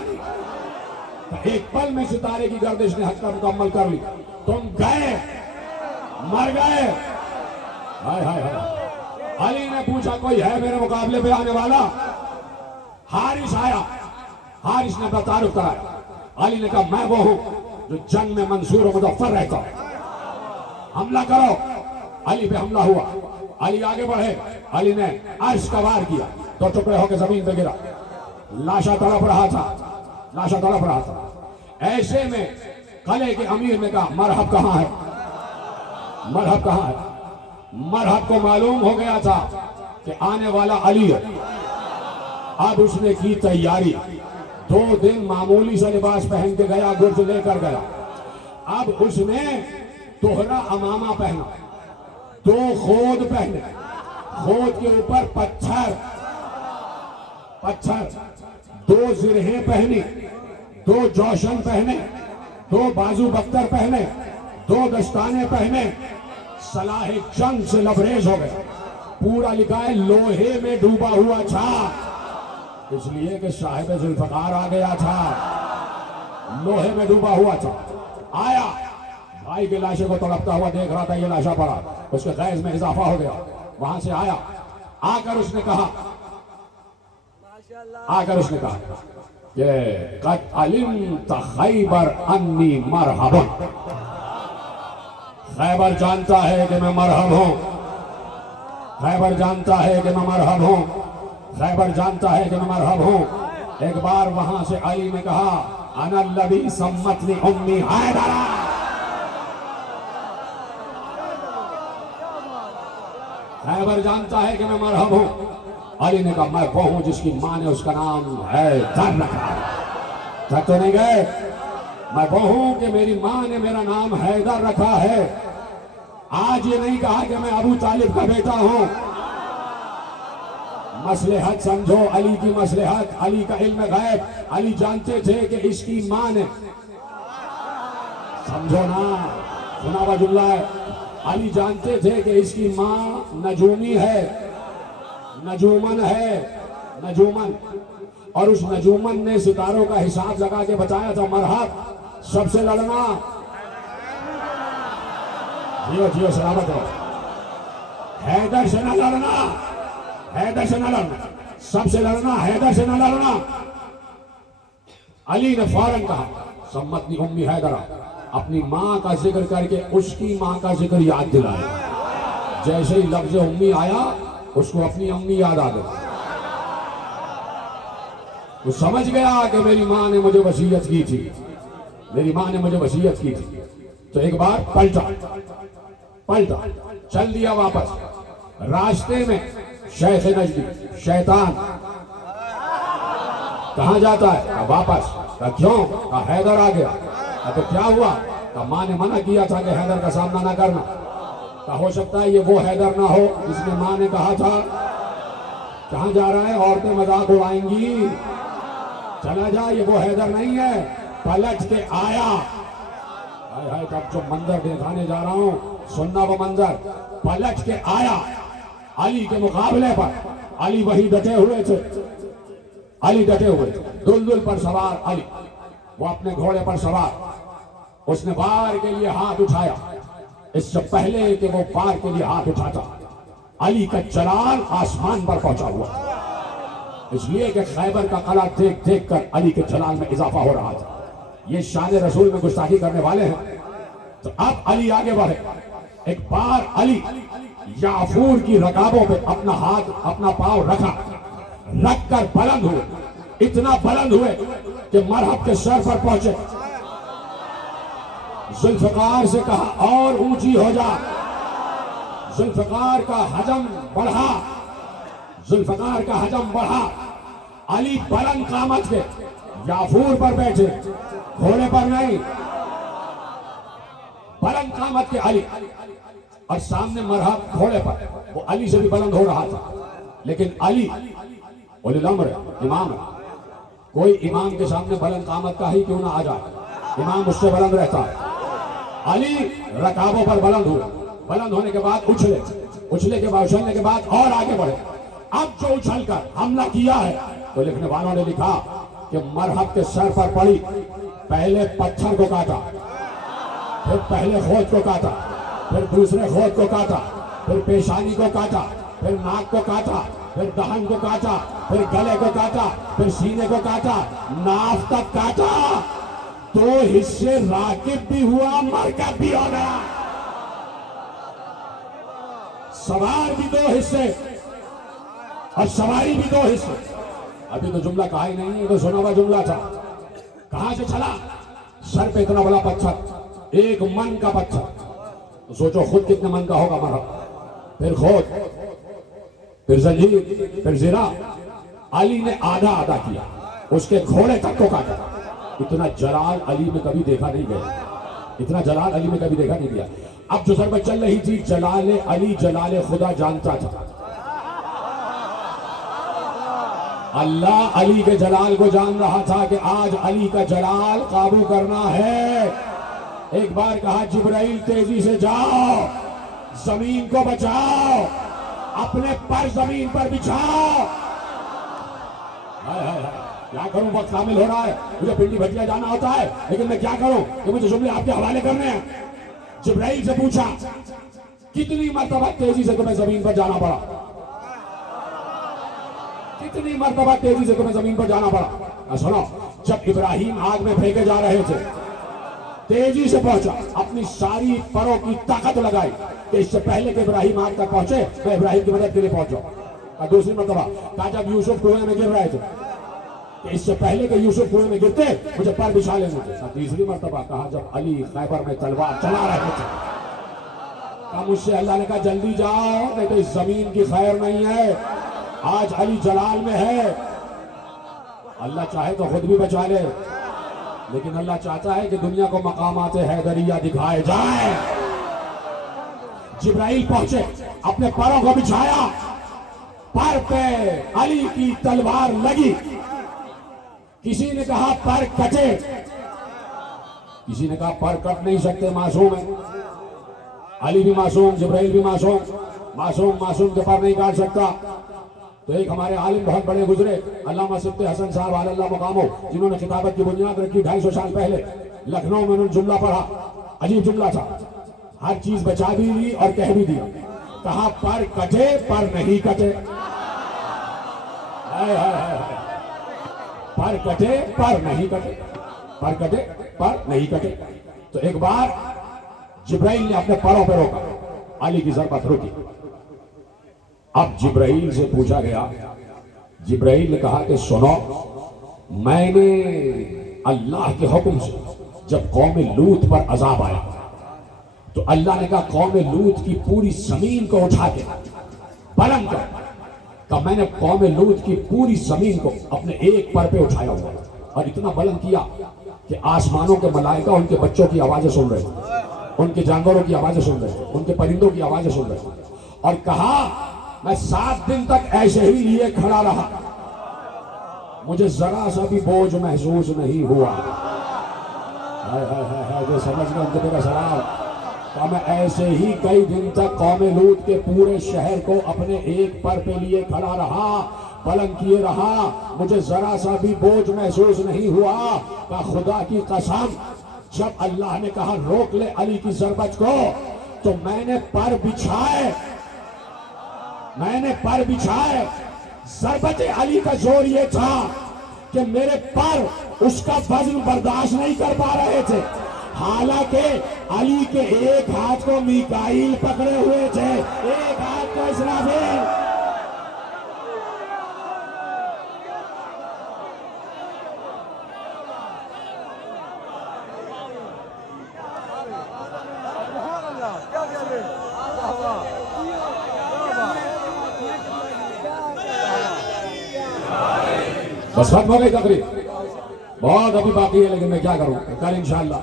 ایک پل میں ستارے کی گردش نے حرکت مکمل کر لی۔ تم گئے، مر گئے۔ ہائے ہائے ہائے۔ علی نے پوچھا کوئی ہے میرے مقابلے پہ آنے والا؟ حارث آیا، حارث نے اپنا تعارف کرایا۔ علی نے کہا میں وہ ہوں جو جنگ میں منصور و مظفر رہتا ہوں، حملہ کرو۔ علی پہ حملہ ہوا، علی آگے بڑھے، علی نے عرش کا وار کیا، تو ٹکڑے ہو کے زمین پہ گرا، لاشا تڑپ رہا تھا، لاشا تڑپ رہا تھا۔ ایسے میں قلعے کے امیر نے کہا مرحب کہاں ہے؟ مرحب کہاں ہے؟ مرحب کو معلوم ہو گیا تھا کہ آنے والا علی ہے۔ اب اس نے کی تیاری، 2 دن معمولی سا لباس پہن کے گیا، گرز لے کر گیا۔ اب اس نے دوہرا امامہ پہنا، 2 خود پہنے، خود کے اوپر پتھر، 2 زرہیں پہنی، 2 جوشن پہنے، 2 بازو بختر پہنے، 2 دستانے پہنے، سلاح جنگ سے لبریز ہو گئے۔ پورا لکھا ہے لوہے میں ڈوبا ہوا تھا، اس لیے کہ صاحب ذوالفقار آ گیا تھا، لوہے میں ڈوبا ہوا تھا۔ آیا، بھائی کے لاشے کو تڑپتا ہوا دیکھ رہا تھا، یہ لاشا پڑا، اس کے غیظ میں اضافہ ہو گیا۔ وہاں سے آیا، آ کر اس نے کہا کہ قد علمت خیبر انی مرحبا، خیبر جانتا ہے کہ میں مرحب ہوں، خیبر جانتا ہے کہ میں مرحب ہوں، خیبر جانتا ہے کہ میں مرحب ہوں۔ ایک بار وہاں سے علی نے کہا انا الذی سمتنی امی حیدرا، خیبر جانتا ہے کہ میں مرحب ہوں۔ علی نے کہا میں وہ ہوں جس کی ماں نے اس کا نام حیدر رکھا ہے، سچ تو نہیں گئے؟ میں وہ ہوں کہ میری ماں نے میرا نام حیدر رکھا ہے۔ آج یہ نہیں کہا کہ میں ابو طالب کا بیٹا ہوں۔ مصلحت سمجھو، علی کی مصلحت، علی کا علم غیب، علی جانتے تھے کہ اس کی ماں نے، سمجھو نا، سنا ہوا جملہ ہے، علی جانتے تھے کہ اس کی ماں نجومی ہے، نجومن ہے، نجومن، اور اس نجومن نے ستاروں کا حساب لگا کے بتایا تھا مرحب سب سے لڑنا، جیو جیو سلامت ہو، حیدر سے نہ لڑنا، حیدر سے نہ لڑنا، سب سے لڑنا، حیدر سے نہ لڑنا. علی نے فوراً کہا سمتنی امی حیدرہ، اپنی ماں کا ذکر کر کے اس کی ماں کا ذکر یاد دلایا. جیسے ہی لفظ امی آیا اس کو اپنی امی یاد آ گئی. وہ سمجھ گیا کہ میری ماں نے مجھے وصیت کی تھی، میری ماں نے مجھے وصیت کی تھی. تو ایک بار پلٹا چل دیا واپس. راستے میں شیخ نجدی شیطان کہاں جاتا ہے؟ کہا واپس. کہا کیوں؟ کہا حیدر آ گیا. کہا تو کیا ہوا؟ کہا ماں نے منع کیا تھا کہ حیدر کا سامنا نہ کرنا. کہا ہو سکتا ہے یہ وہ حیدر نہ ہو جس نے ماں نے کہا تھا. کہاں جا رہا ہے؟ عورتیں مذاق اڑائیں گی. چلا جا، یہ وہ حیدر نہیں ہے. پلٹ کے آیا. ہائے ہائے، تب جو منظر دکھانے جا رہا ہوں سننا وہ منظر. پلٹ کے آیا علی کے مقابلے پر. علی وہی ڈٹے ہوئے تھے، علی ڈٹے ہوئے تھے. دلدل پر سوار علی، وہ اپنے گھوڑے پر سوار. اس نے وار کے لیے ہاتھ اٹھایا. اس سے پہلے کہ وہ وار کے لیے ہاتھ اٹھاتا، علی کا جلال آسمان پر پہنچا ہوا، اس لیے کہ خیبر کا قلعہ دیکھ دیکھ کر علی کے جلال میں اضافہ ہو رہا تھا. یہ شان رسول میں گستاخی کرنے والے ہیں. تو اب علی آگے بڑھے. ایک بار علی یعفور کی رکابوں پہ اپنا ہاتھ اپنا پاؤں رکھ کر بلند ہوئے. اتنا بلند ہوئے کہ مرحب کے سر پر پہنچے. ذوالفقار سے کہا اور اونچی ہو جا. ذوالفقار کا حجم بڑھا، ذوالفقار کا حجم بڑھا. علی بلند قامت کے یعفور پر بیٹھے، گھوڑے پر نہیں. بلند قامت کے علی، اور سامنے مرحب گھوڑے پر. وہ علی سے بھی بلند ہو رہا تھا، لیکن علی اولی الامر ہے، امام ہے. کوئی امام کے سامنے بلند قامت کا ہی کیوں نہ آ جائے، امام اس سے بلند رہتا ہے. علی رکابوں پر بلند ہوئے. بلند ہونے کے بعد اچھلنے کے بعد اور آگے بڑھے. اب جو اچھل کر حملہ کیا ہے تو لکھنے والوں نے لکھا کہ مرحب کے سر پر پڑی. پہلے پتھر کو کاٹا، پھر پہلے خود کو کاٹا، پھر دوسرے خود کو کاٹا، پھر پیشانی کو کاٹا، پھر ناک کو کاٹا، پھر دہن کو کاٹا، پھر گلے کو کاٹا، پھر سینے کو کاٹا، ناف تک کاٹا. 2 حصے راکب بھی ہوا، مرکب بھی ہو گیا. سوار بھی 2 حصے اور سواری بھی 2 حصے. ابھی تو جملہ کہا ہی نہیں ہے، تو سنا ہوا جملہ تھا. کہاں سے چلا؟ سر پہ اتنا بڑا پتھر، 1 من کا پتھر. تو سوچو خود کتنے من کا ہوگا مرحب، پھر خود، پھر زنجیر، پھر زرہ. علی نے آدھا کیا، اس کے گھوڑے تک کو کاٹا. اتنا جلال علی میں کبھی دیکھا نہیں گیا، اتنا جلال علی میں کبھی دیکھا نہیں گیا. اب جو ضربت چل رہی تھی، جلال علی جلال خدا جانتا تھا. اللہ علی کے جلال کو جان رہا تھا کہ آج علی کا جلال قابو کرنا ہے. ایک بار کہا جبرائیل تیزی سے جاؤ، زمین کو بچاؤ، اپنے پر زمین پر بچھاؤ. کیا کروں، وقت کامل ہو رہا ہے، مجھے پنڈی بھٹیا جانا ہوتا ہے، لیکن میں کیا کروں کہ مجھے جملے آپ کے حوالے کرنے ہیں. جبرائیل سے پوچھا کتنی مرتبہ تیزی سے تمہیں زمین پر جانا پڑا، کتنی مرتبہ تیزی سے تمہیں زمین پر جانا پڑا. سنو، جب ابراہیم آگ میں پھینکے جا رہے تھے، تیزی سے پہنچا، اپنی ساری پروں کی طاقت لگائی کہ اس سے پہلے کہ ابراہیم آگ تک پہنچے میں ابراہیم کی مدد کے لیے پہنچا. اور دوسری مرتبہ کہا جب یوسف کنویں میں گر رہے تھے کہ اس سے پہلے کہ یوسف کنویں میں گرتے مجھے پر بچھا لینے تھے. تیسری مرتبہ کہا جب علی خیبر میں تلوار چلا رہے تھے، کہا مجھ سے اللہ نے کہا جلدی جاؤ نہیں تو اس زمین کی خیر نہیں ہے. آج علی جلال میں ہے. اللہ چاہے تو خود بھی بچا لے، لیکن اللہ چاہتا ہے کہ دنیا کو مقامات حیدریہ دکھائے جائیں. جبرائیل پہنچے، اپنے پروں کو بچھایا، پر پہ علی کی تلوار لگی. کسی نے کہا پر کٹے، کسی نے کہا پر کٹ نہیں سکتے، معصوم ہے. علی بھی معصوم، جبرائیل بھی معصوم کے پر نہیں کاٹ سکتا. تو ایک ہمارے عالم بہت بڑے گزرے، علامہ سبت حسن صاحب علی اللہ مقامو، جنہوں نے خطابت کی بنیاد رکھی 250 سال پہلے. لکھنؤ میں انہوں نے جملہ پڑھا، عجیب جملہ تھا، ہر چیز بچا بھی لی اور کہہ بھی دیا. کہا پر کٹے پر نہیں کٹے. ہائے ہائے ہائے ہائے۔ پر کٹے پر نہیں کٹے، پر کٹے پر نہیں کٹے۔ تو ایک بار جبرائیل نے اپنے پروں پہ روکا، علی کی ضربت رکی۔ اب جبرائیل سے پوچھا گیا، جبرائیل نے کہا کہ سنو، میں نے اللہ کے حکم سے جب قوم لوط پر عذاب آیا تو اللہ نے کہا قوم لوط کی پوری زمین کو اٹھا کے بلند کر، کہ میں نے قوم لوط کی پوری زمین کو اپنے ایک پر پہ اٹھایا ہوا اور اتنا بلند کیا کہ آسمانوں کے ملائکہ ان کے بچوں کی آوازیں سن رہے تھے، ان کے جانوروں کی آوازیں سن رہے تھے، ان کے پرندوں کی آوازیں سن رہے تھے، اور کہا میں 7 دن تک ایسے ہی لیے کھڑا رہا، مجھے ذرا سا بھی بوجھ محسوس نہیں ہوا۔ ہائے ہائے ہائے ہائے، جو سمجھ گئے ان کو میرا سلام۔ کہ میں ایسے ہی کئی دن تک قوم لوط کے پورے شہر کو اپنے ایک پر پہ لیے کھڑا رہا، بلند کیے رہا، مجھے ذرا سا بھی بوجھ محسوس نہیں ہوا۔ کہ خدا کی قسم، جب اللہ نے کہا روک لے علی کی ضربت کو تو میں نے پر بچھائے، ضربت علی کا زور یہ تھا کہ میرے پر اس کا وزن برداشت نہیں کر پا رہے تھے، حالانکہ علی کے ایک ہاتھ کو میکائیل پکڑے ہوئے تھے، ایک ہاتھ کو اسرافیل۔ بس ختم ہو گئی تقریر، بہت ابھی باقی ہے لیکن میں کیا کروں، کل انشاءاللہ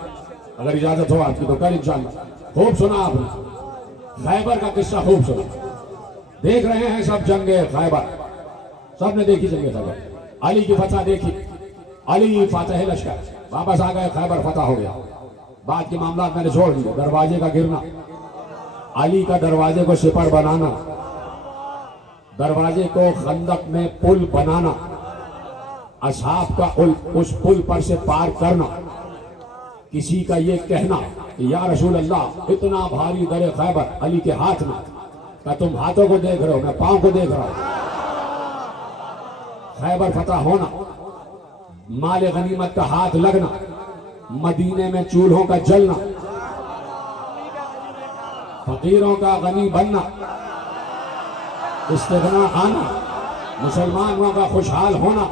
اگر اجازت ہو آپ کی تو کل انشاءاللہ۔ خوب سنا آپ نے خیبر کا قصہ، خوب سنا، دیکھ رہے ہیں سب جنگ خیبر، سب نے دیکھی جنگ خیبر، علی کی فتح دیکھی، علی فاتح لشکر، واپس آ گئے، خیبر فتح ہو گیا۔ بعد کے معاملات میں نے چھوڑ دیے، دروازے کا گرنا، علی کا دروازے کو سپر بنانا، دروازے کو خندق میں پل بنانا، اصحاب کا اس پل پر سے پار کرنا، کسی کا یہ کہنا کہ یا رسول اللہ اتنا بھاری در خیبر علی کے ہاتھ میں، کہ تم ہاتھوں کو دیکھ رہے ہو میں پاؤں کو دیکھ رہا ہوں۔ خیبر فتح ہونا، مال غنیمت کا ہاتھ لگنا، مدینے میں چولہوں کا جلنا، فقیروں کا غنی بننا، استغنا آنا، مسلمانوں کا خوشحال ہونا،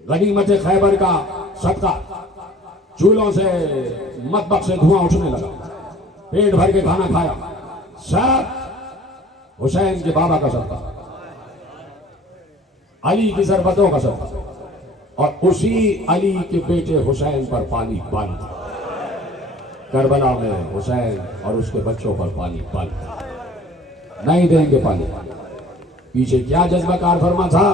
غنیمت خیبر کا صدقہ، چولہوں سے مطبخ سے دھواں اٹھنے لگا، پیٹ بھر کے کھانا کھایا، سب حسین کے بابا کا صدقہ، علی کی ضربتوں کا صدقہ، اور اسی علی کے بیٹے حسین پر پانی بند، کربلا میں حسین اور اس کے بچوں پر پانی بند، نہیں دیں گے پانی۔ پیچھے کیا جذبہ کار فرما تھا،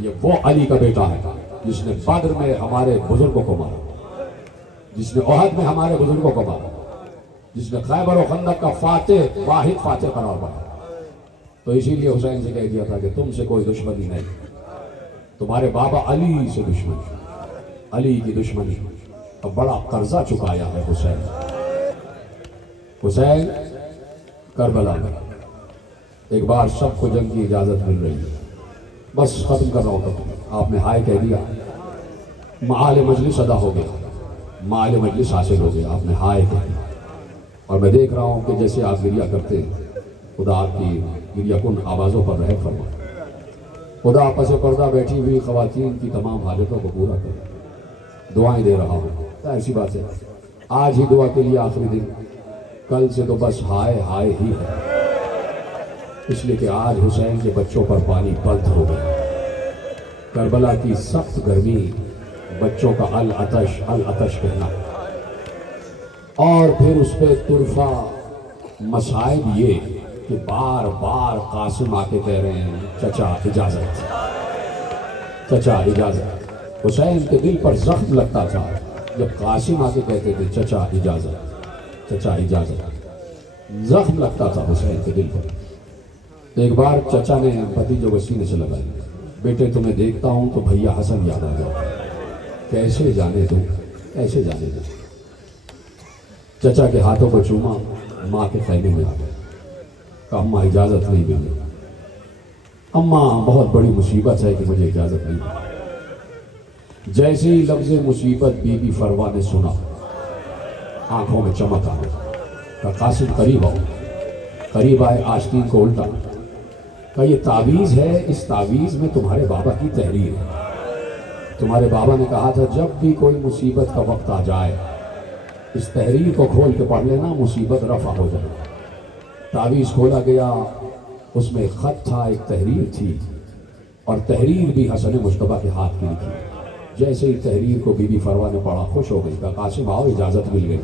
یہ وہ علی کا بیٹا ہے جس نے بدر میں ہمارے بزرگوں کو مارا، جس نے احد میں ہمارے بزرگوں کو مارا، جس نے خیبر و خندق کا فاتح، واحد فاتح قرار پایا۔ تو اسی لیے حسین سے کہہ دیا تھا کہ تم سے کوئی دشمنی نہیں، تمہارے بابا علی سے دشمنی، علی کی دشمنی، اب بڑا قرضہ چکایا ہے حسین۔ حسین کربلا میں ایک بار سب کو جنگ کی اجازت مل رہی ہے، بس ختم کر رہا ہوں، آپ نے ہائے کہہ دیا، معال مجلس ادا ہو گیا، معال مجلس حاصل ہو گیا، آپ نے ہائے کہہ دیا، اور میں دیکھ رہا ہوں کہ جیسے آپ گریہ کرتے ہیں، خدا آپ کی گریہ کن آوازوں پر رحم فرمائے، خدا پس پردہ بیٹھی ہوئی خواتین کی تمام حاجتوں کو پورا کرے، دعائیں دے رہا ہوں، ایسی بات ہے، آج ہی دعا کے لیے آخری دن، کل سے تو بس ہائے ہائے ہی ہے، اس لیے کہ آج حسین کے بچوں پر پانی بند ہو گیا، کربلا کی سخت گرمی، بچوں کا العطش العطش کہنا، اور پھر اس پہ طرفہ مصائب یہ کہ بار بار قاسم آ کے کہہ رہے ہیں چچا اجازت، چچا اجازت۔ حسین کے دل پر زخم لگتا تھا جب قاسم آ کے کہتے تھے چچا اجازت، چچا اجازت، زخم لگتا تھا حسین کے دل پر۔ ایک بار چچا نے بھتیجوں کو سینے سے لگائی، بیٹے تمہیں دیکھتا ہوں تو بھیا حسن یاد آ جاتا، کیسے جانے دوں، کیسے جانے دوں۔ چچا کے ہاتھوں کو چوما، ماں کے خیمے میں آ گئے، کہا اماں اجازت نہیں ملی، اماں بہت بڑی مصیبت ہے کہ مجھے اجازت نہیں دی۔ جیسے ہی لفظ مصیبت بی بی فروا نے سنا، آنکھوں میں چمک آ گئی، کہا قاسم قریب آؤ۔ قریب آئے، آستین کو الٹا، کہا یہ تعویذ ہے، اس تعویذ میں تمہارے بابا کی تحریر ہے۔ تمہارے بابا نے کہا تھا جب بھی کوئی مصیبت کا وقت آ جائے اس تحریر کو کھول کے پڑھ لینا، مصیبت رفع ہو جائے۔ تعویذ کھولا گیا، اس میں ایک خط تھا، ایک تحریر تھی، اور تحریر بھی حسن مجتبیٰ کے ہاتھ کی لکھی۔ جیسے ہی تحریر کو بی بی فروا نے پڑھا، خوش ہو گئی، کہا قاسم آؤ، اجازت مل گئی۔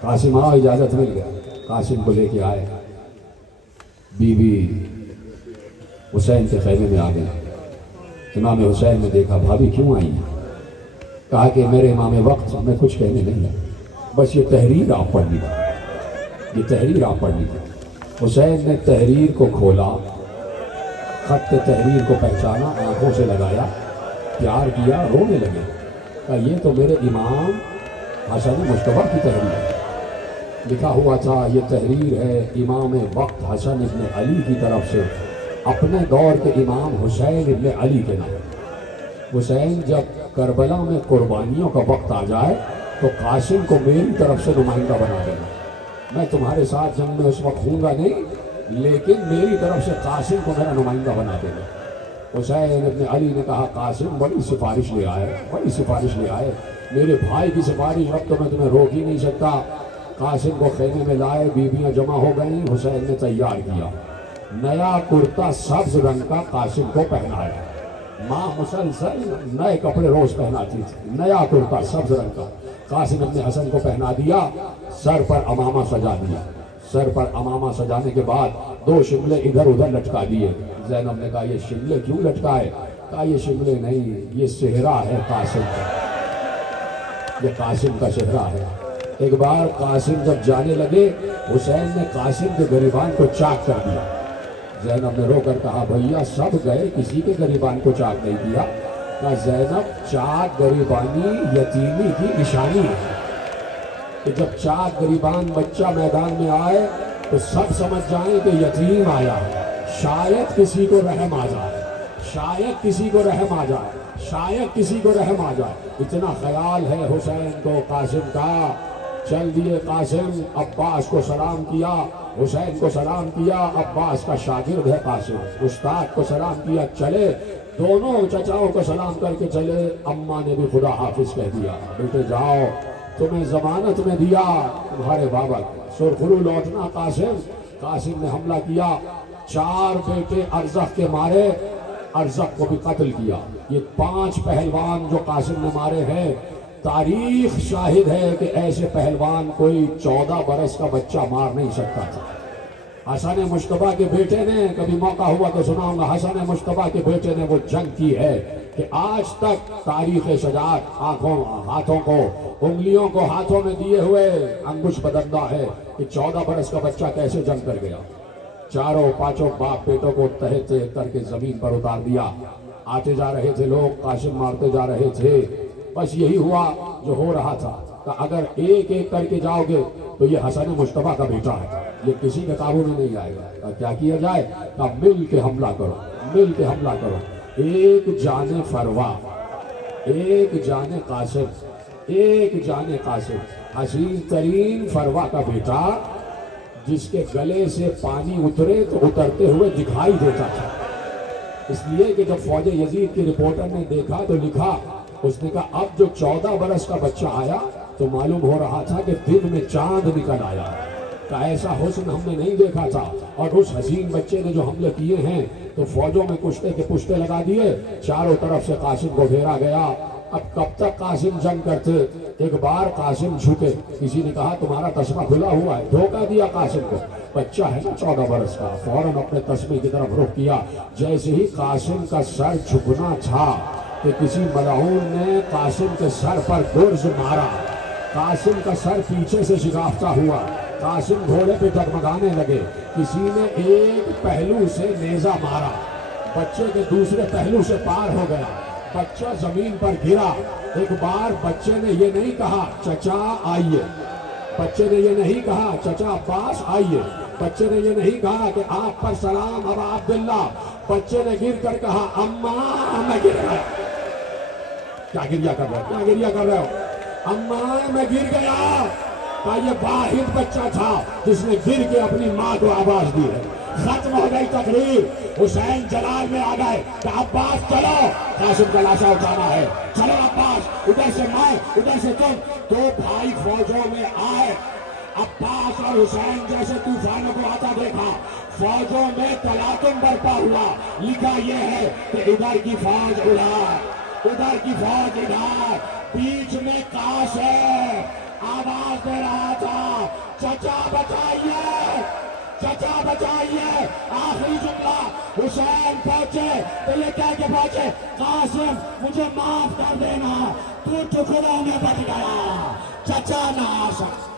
قاسم آؤ، اجازت مل گئی۔ قاسم کو لے کے آئے، بی بی حسین کے خیمے میں آ گئی۔ امام حسین نے دیکھا، بھابھی کیوں آئی ہیں؟ کہا کہ میرے امام وقت میں کچھ کہنے نہیں ہے، بس یہ تحریر آپ پڑھ لیجیے، یہ تحریر آپ پڑھ لیجیے۔ حسین نے تحریر کو کھولا، خط تحریر کو پہچانا، آنکھوں سے لگایا، پیار کیا، رونے لگے۔ کہا یہ تو میرے امام حسن مجتبیٰ کی تحریر ہے۔ لکھا ہوا تھا یہ تحریر ہے امام وقت حسن ابن علی کی طرف سے اپنے دور کے امام حسین ابن علی کے نام۔ حسین جب کربلا میں قربانیوں کا وقت آ جائے تو قاسم کو میری طرف سے نمائندہ بنا دینا۔ میں تمہارے ساتھ جنگ میں اس وقت ہوں گا نہیں، لیکن میری طرف سے قاسم کو میرا نمائندہ بنا دینا۔ حسین ابن علی نے کہا قاسم بڑی سفارش لے آئے، بڑی سفارش لے آئے، میرے بھائی کی سفارش، اب تو میں تمہیں روک ہی نہیں سکتا۔ قاسم کو خیمے میں لائے، بیویاں جمع ہو گئیں، حسین نے تیار کیا، نیا کرتا سبز رنگ کا قاسم کو پہنایا۔ ماں مسلسل نئے کپڑے روز پہناتی تھی، نیا کرتا سبز رنگ کا قاسم ابن حسن کو پہنا دیا، سر پر امامہ سجا دیا۔ سر پر امامہ سجانے کے بعد 2 شملے ادھر ادھر لٹکا دیے۔ زینب نے کہا یہ شملے کیوں لٹکائے؟ کہا یہ شملے نہیں، یہ صحرا ہے قاسم کا، یہ قاسم کا صحرا ہے۔ ایک بار قاسم جب جانے لگے، حسین نے قاسم کے گریبان کو چاک کر دیا۔ زینب نے رو کر کہا بھیا سب گئے، کسی کے گریبان کو چاک نہیں کیا۔ کہا زینب چاک گریبانی یتیمی کی نشانی ہے، کہ جب چاک گریبان بچہ میدان میں آئے تو سب سمجھ جائیں کہ یتیم آیا ہے، شاید کسی کو رحم آ جائے، شاید کسی کو رحم آ جائے، شاید کسی کو رحم آ جائے۔ اتنا خیال ہے حسین کو قاسم کا۔ چل دیے قاسم، عباس کو سلام کیا، حسین کو سلام کیا، عباس کا شاگرد ہے قاسم، استاد کو سلام کیا، چلے، دونوں چچاؤں کو سلام کر کے چلے۔ اماں نے بھی خدا حافظ کہہ دیا، بیٹے جاؤ، تمہیں ضمانت میں دیا تمہارے بابا کو، سرخرو لوٹنا قاسم۔ قاسم نے حملہ کیا، 4 بیٹے ارزق کے مارے، ارزق کو بھی قتل کیا۔ یہ 5 پہلوان جو قاسم نے مارے ہیں، تاریخ شاہد ہے کہ ایسے پہلوان کوئی 14 برس کا بچہ مار نہیں سکتا تھا۔ حسن مجتبیٰ کے بیٹے نے، کبھی موقع ہوا تو سناؤں گا، حسن مجتبیٰ کے بیٹے نے وہ جنگ کی ہے کہ آج تک تاریخ شجاعت آنکھوں، ہاتھوں کو، انگلیوں کو ہاتھوں میں دیے ہوئے انگوش بدندہ ہے کہ 14 برس کا بچہ کیسے جنگ کر گیا۔ 4 5 باپ بیٹوں کو تہتے کر کے زمین پر اتار دیا۔ آتے جا رہے تھے لوگ، قاسم مارتے جا رہے تھے۔ بس یہی ہوا جو ہو رہا تھا کہ اگر ایک ایک کر کے جاؤ گے تو یہ حسن مجتبیٰ کا بیٹا ہے، یہ کسی کے قابو میں نہیں آئے گا۔ کیا کیا جائے؟ کہ مل کے حملہ کرو، مل کے حملہ کرو۔ ایک جان فروا، ایک جان قاسم، ایک جان قاسم، حسین ترین فروا کا بیٹا، جس کے گلے سے پانی اترے تو اترتے ہوئے دکھائی دیتا تھا۔ اس لیے کہ جب فوج یزید کی رپورٹر نے دیکھا تو لکھا، اس نے کہا اب جو 14 برس کا بچہ آیا تو معلوم ہو رہا تھا کہ دن میں چاند نکل آیا، کہ ایسا حسن ہم نے نہیں دیکھا تھا۔ اور اس حسین بچے نے جو حملے کیے ہیں تو فوجوں میں کشتے کے پشتے لگا دیے، چاروں طرف سے قاسم کو گھیرا گیا۔ اب کب تک قاسم جنگ کرتے؟ ایک بار قاسم جھکے، کسی نے کہا تمہارا تسمہ کھلا ہوا ہے، دھوکہ دیا قاسم کو، بچہ ہے نا 14 برس کا، فوراً اپنے تسمے کی طرف رخ کیا۔ جیسے ہی قاسم کا سر جھکنا تھا کہ کسی ملعون نے قاسم کے سر پر گرز مارا، قاسم کا سر پیچھے سے شگافتہ ہوا، قاسم گھوڑے پہ ڈگمگانے لگے، کسی نے ایک پہلو سے نیزہ مارا، بچے کے دوسرے پہلو سے پار ہو گیا، بچہ زمین پر گرا۔ ایک بار بچے نے یہ نہیں کہا چچا آئیے، بچے نے یہ نہیں کہا چچا عباس آئیے، بچے نے یہ نہیں کہا کہ آپ پر سلام ابا عبداللہ، بچے نے گر کر کہا اماں میں گر گیا۔ کیا گریا کر رہے ہو، کیا گریا کر رہے ہو؟ اماں میں گر گیا۔ کہ یہ واحد بچہ تھا جس نے گر کے اپنی ماں کو آواز دی ہے۔ ختم ہو گئی تقریر، حسین جلال میں آ گئے کہ عباس چلو، قاسم کا لاشا اٹھانا ہے، چلو عباس، ادھر سے میں ادھر سے تم۔ دو بھائی فوجوں میں آئے، عباس اور حسین جیسے طوفانوں کو آتا دیکھا، فوجوں میں تلاطم برپا ہوا۔ لکھا یہ ہے کہ ادھر کی فوج ادھر، ادھر کی فوج ادھر، بیچ میں کاش ہے، آواز دے رہا تھا چچا بچائیے، چچا بچائیے۔ آخری جملہ حسین پہنچے تو یہ کہہ کے پہنچے قاسم مجھے معاف کر دینا، تو ٹکڑوں میں بٹ گیا، چچا نہ آ سکتا۔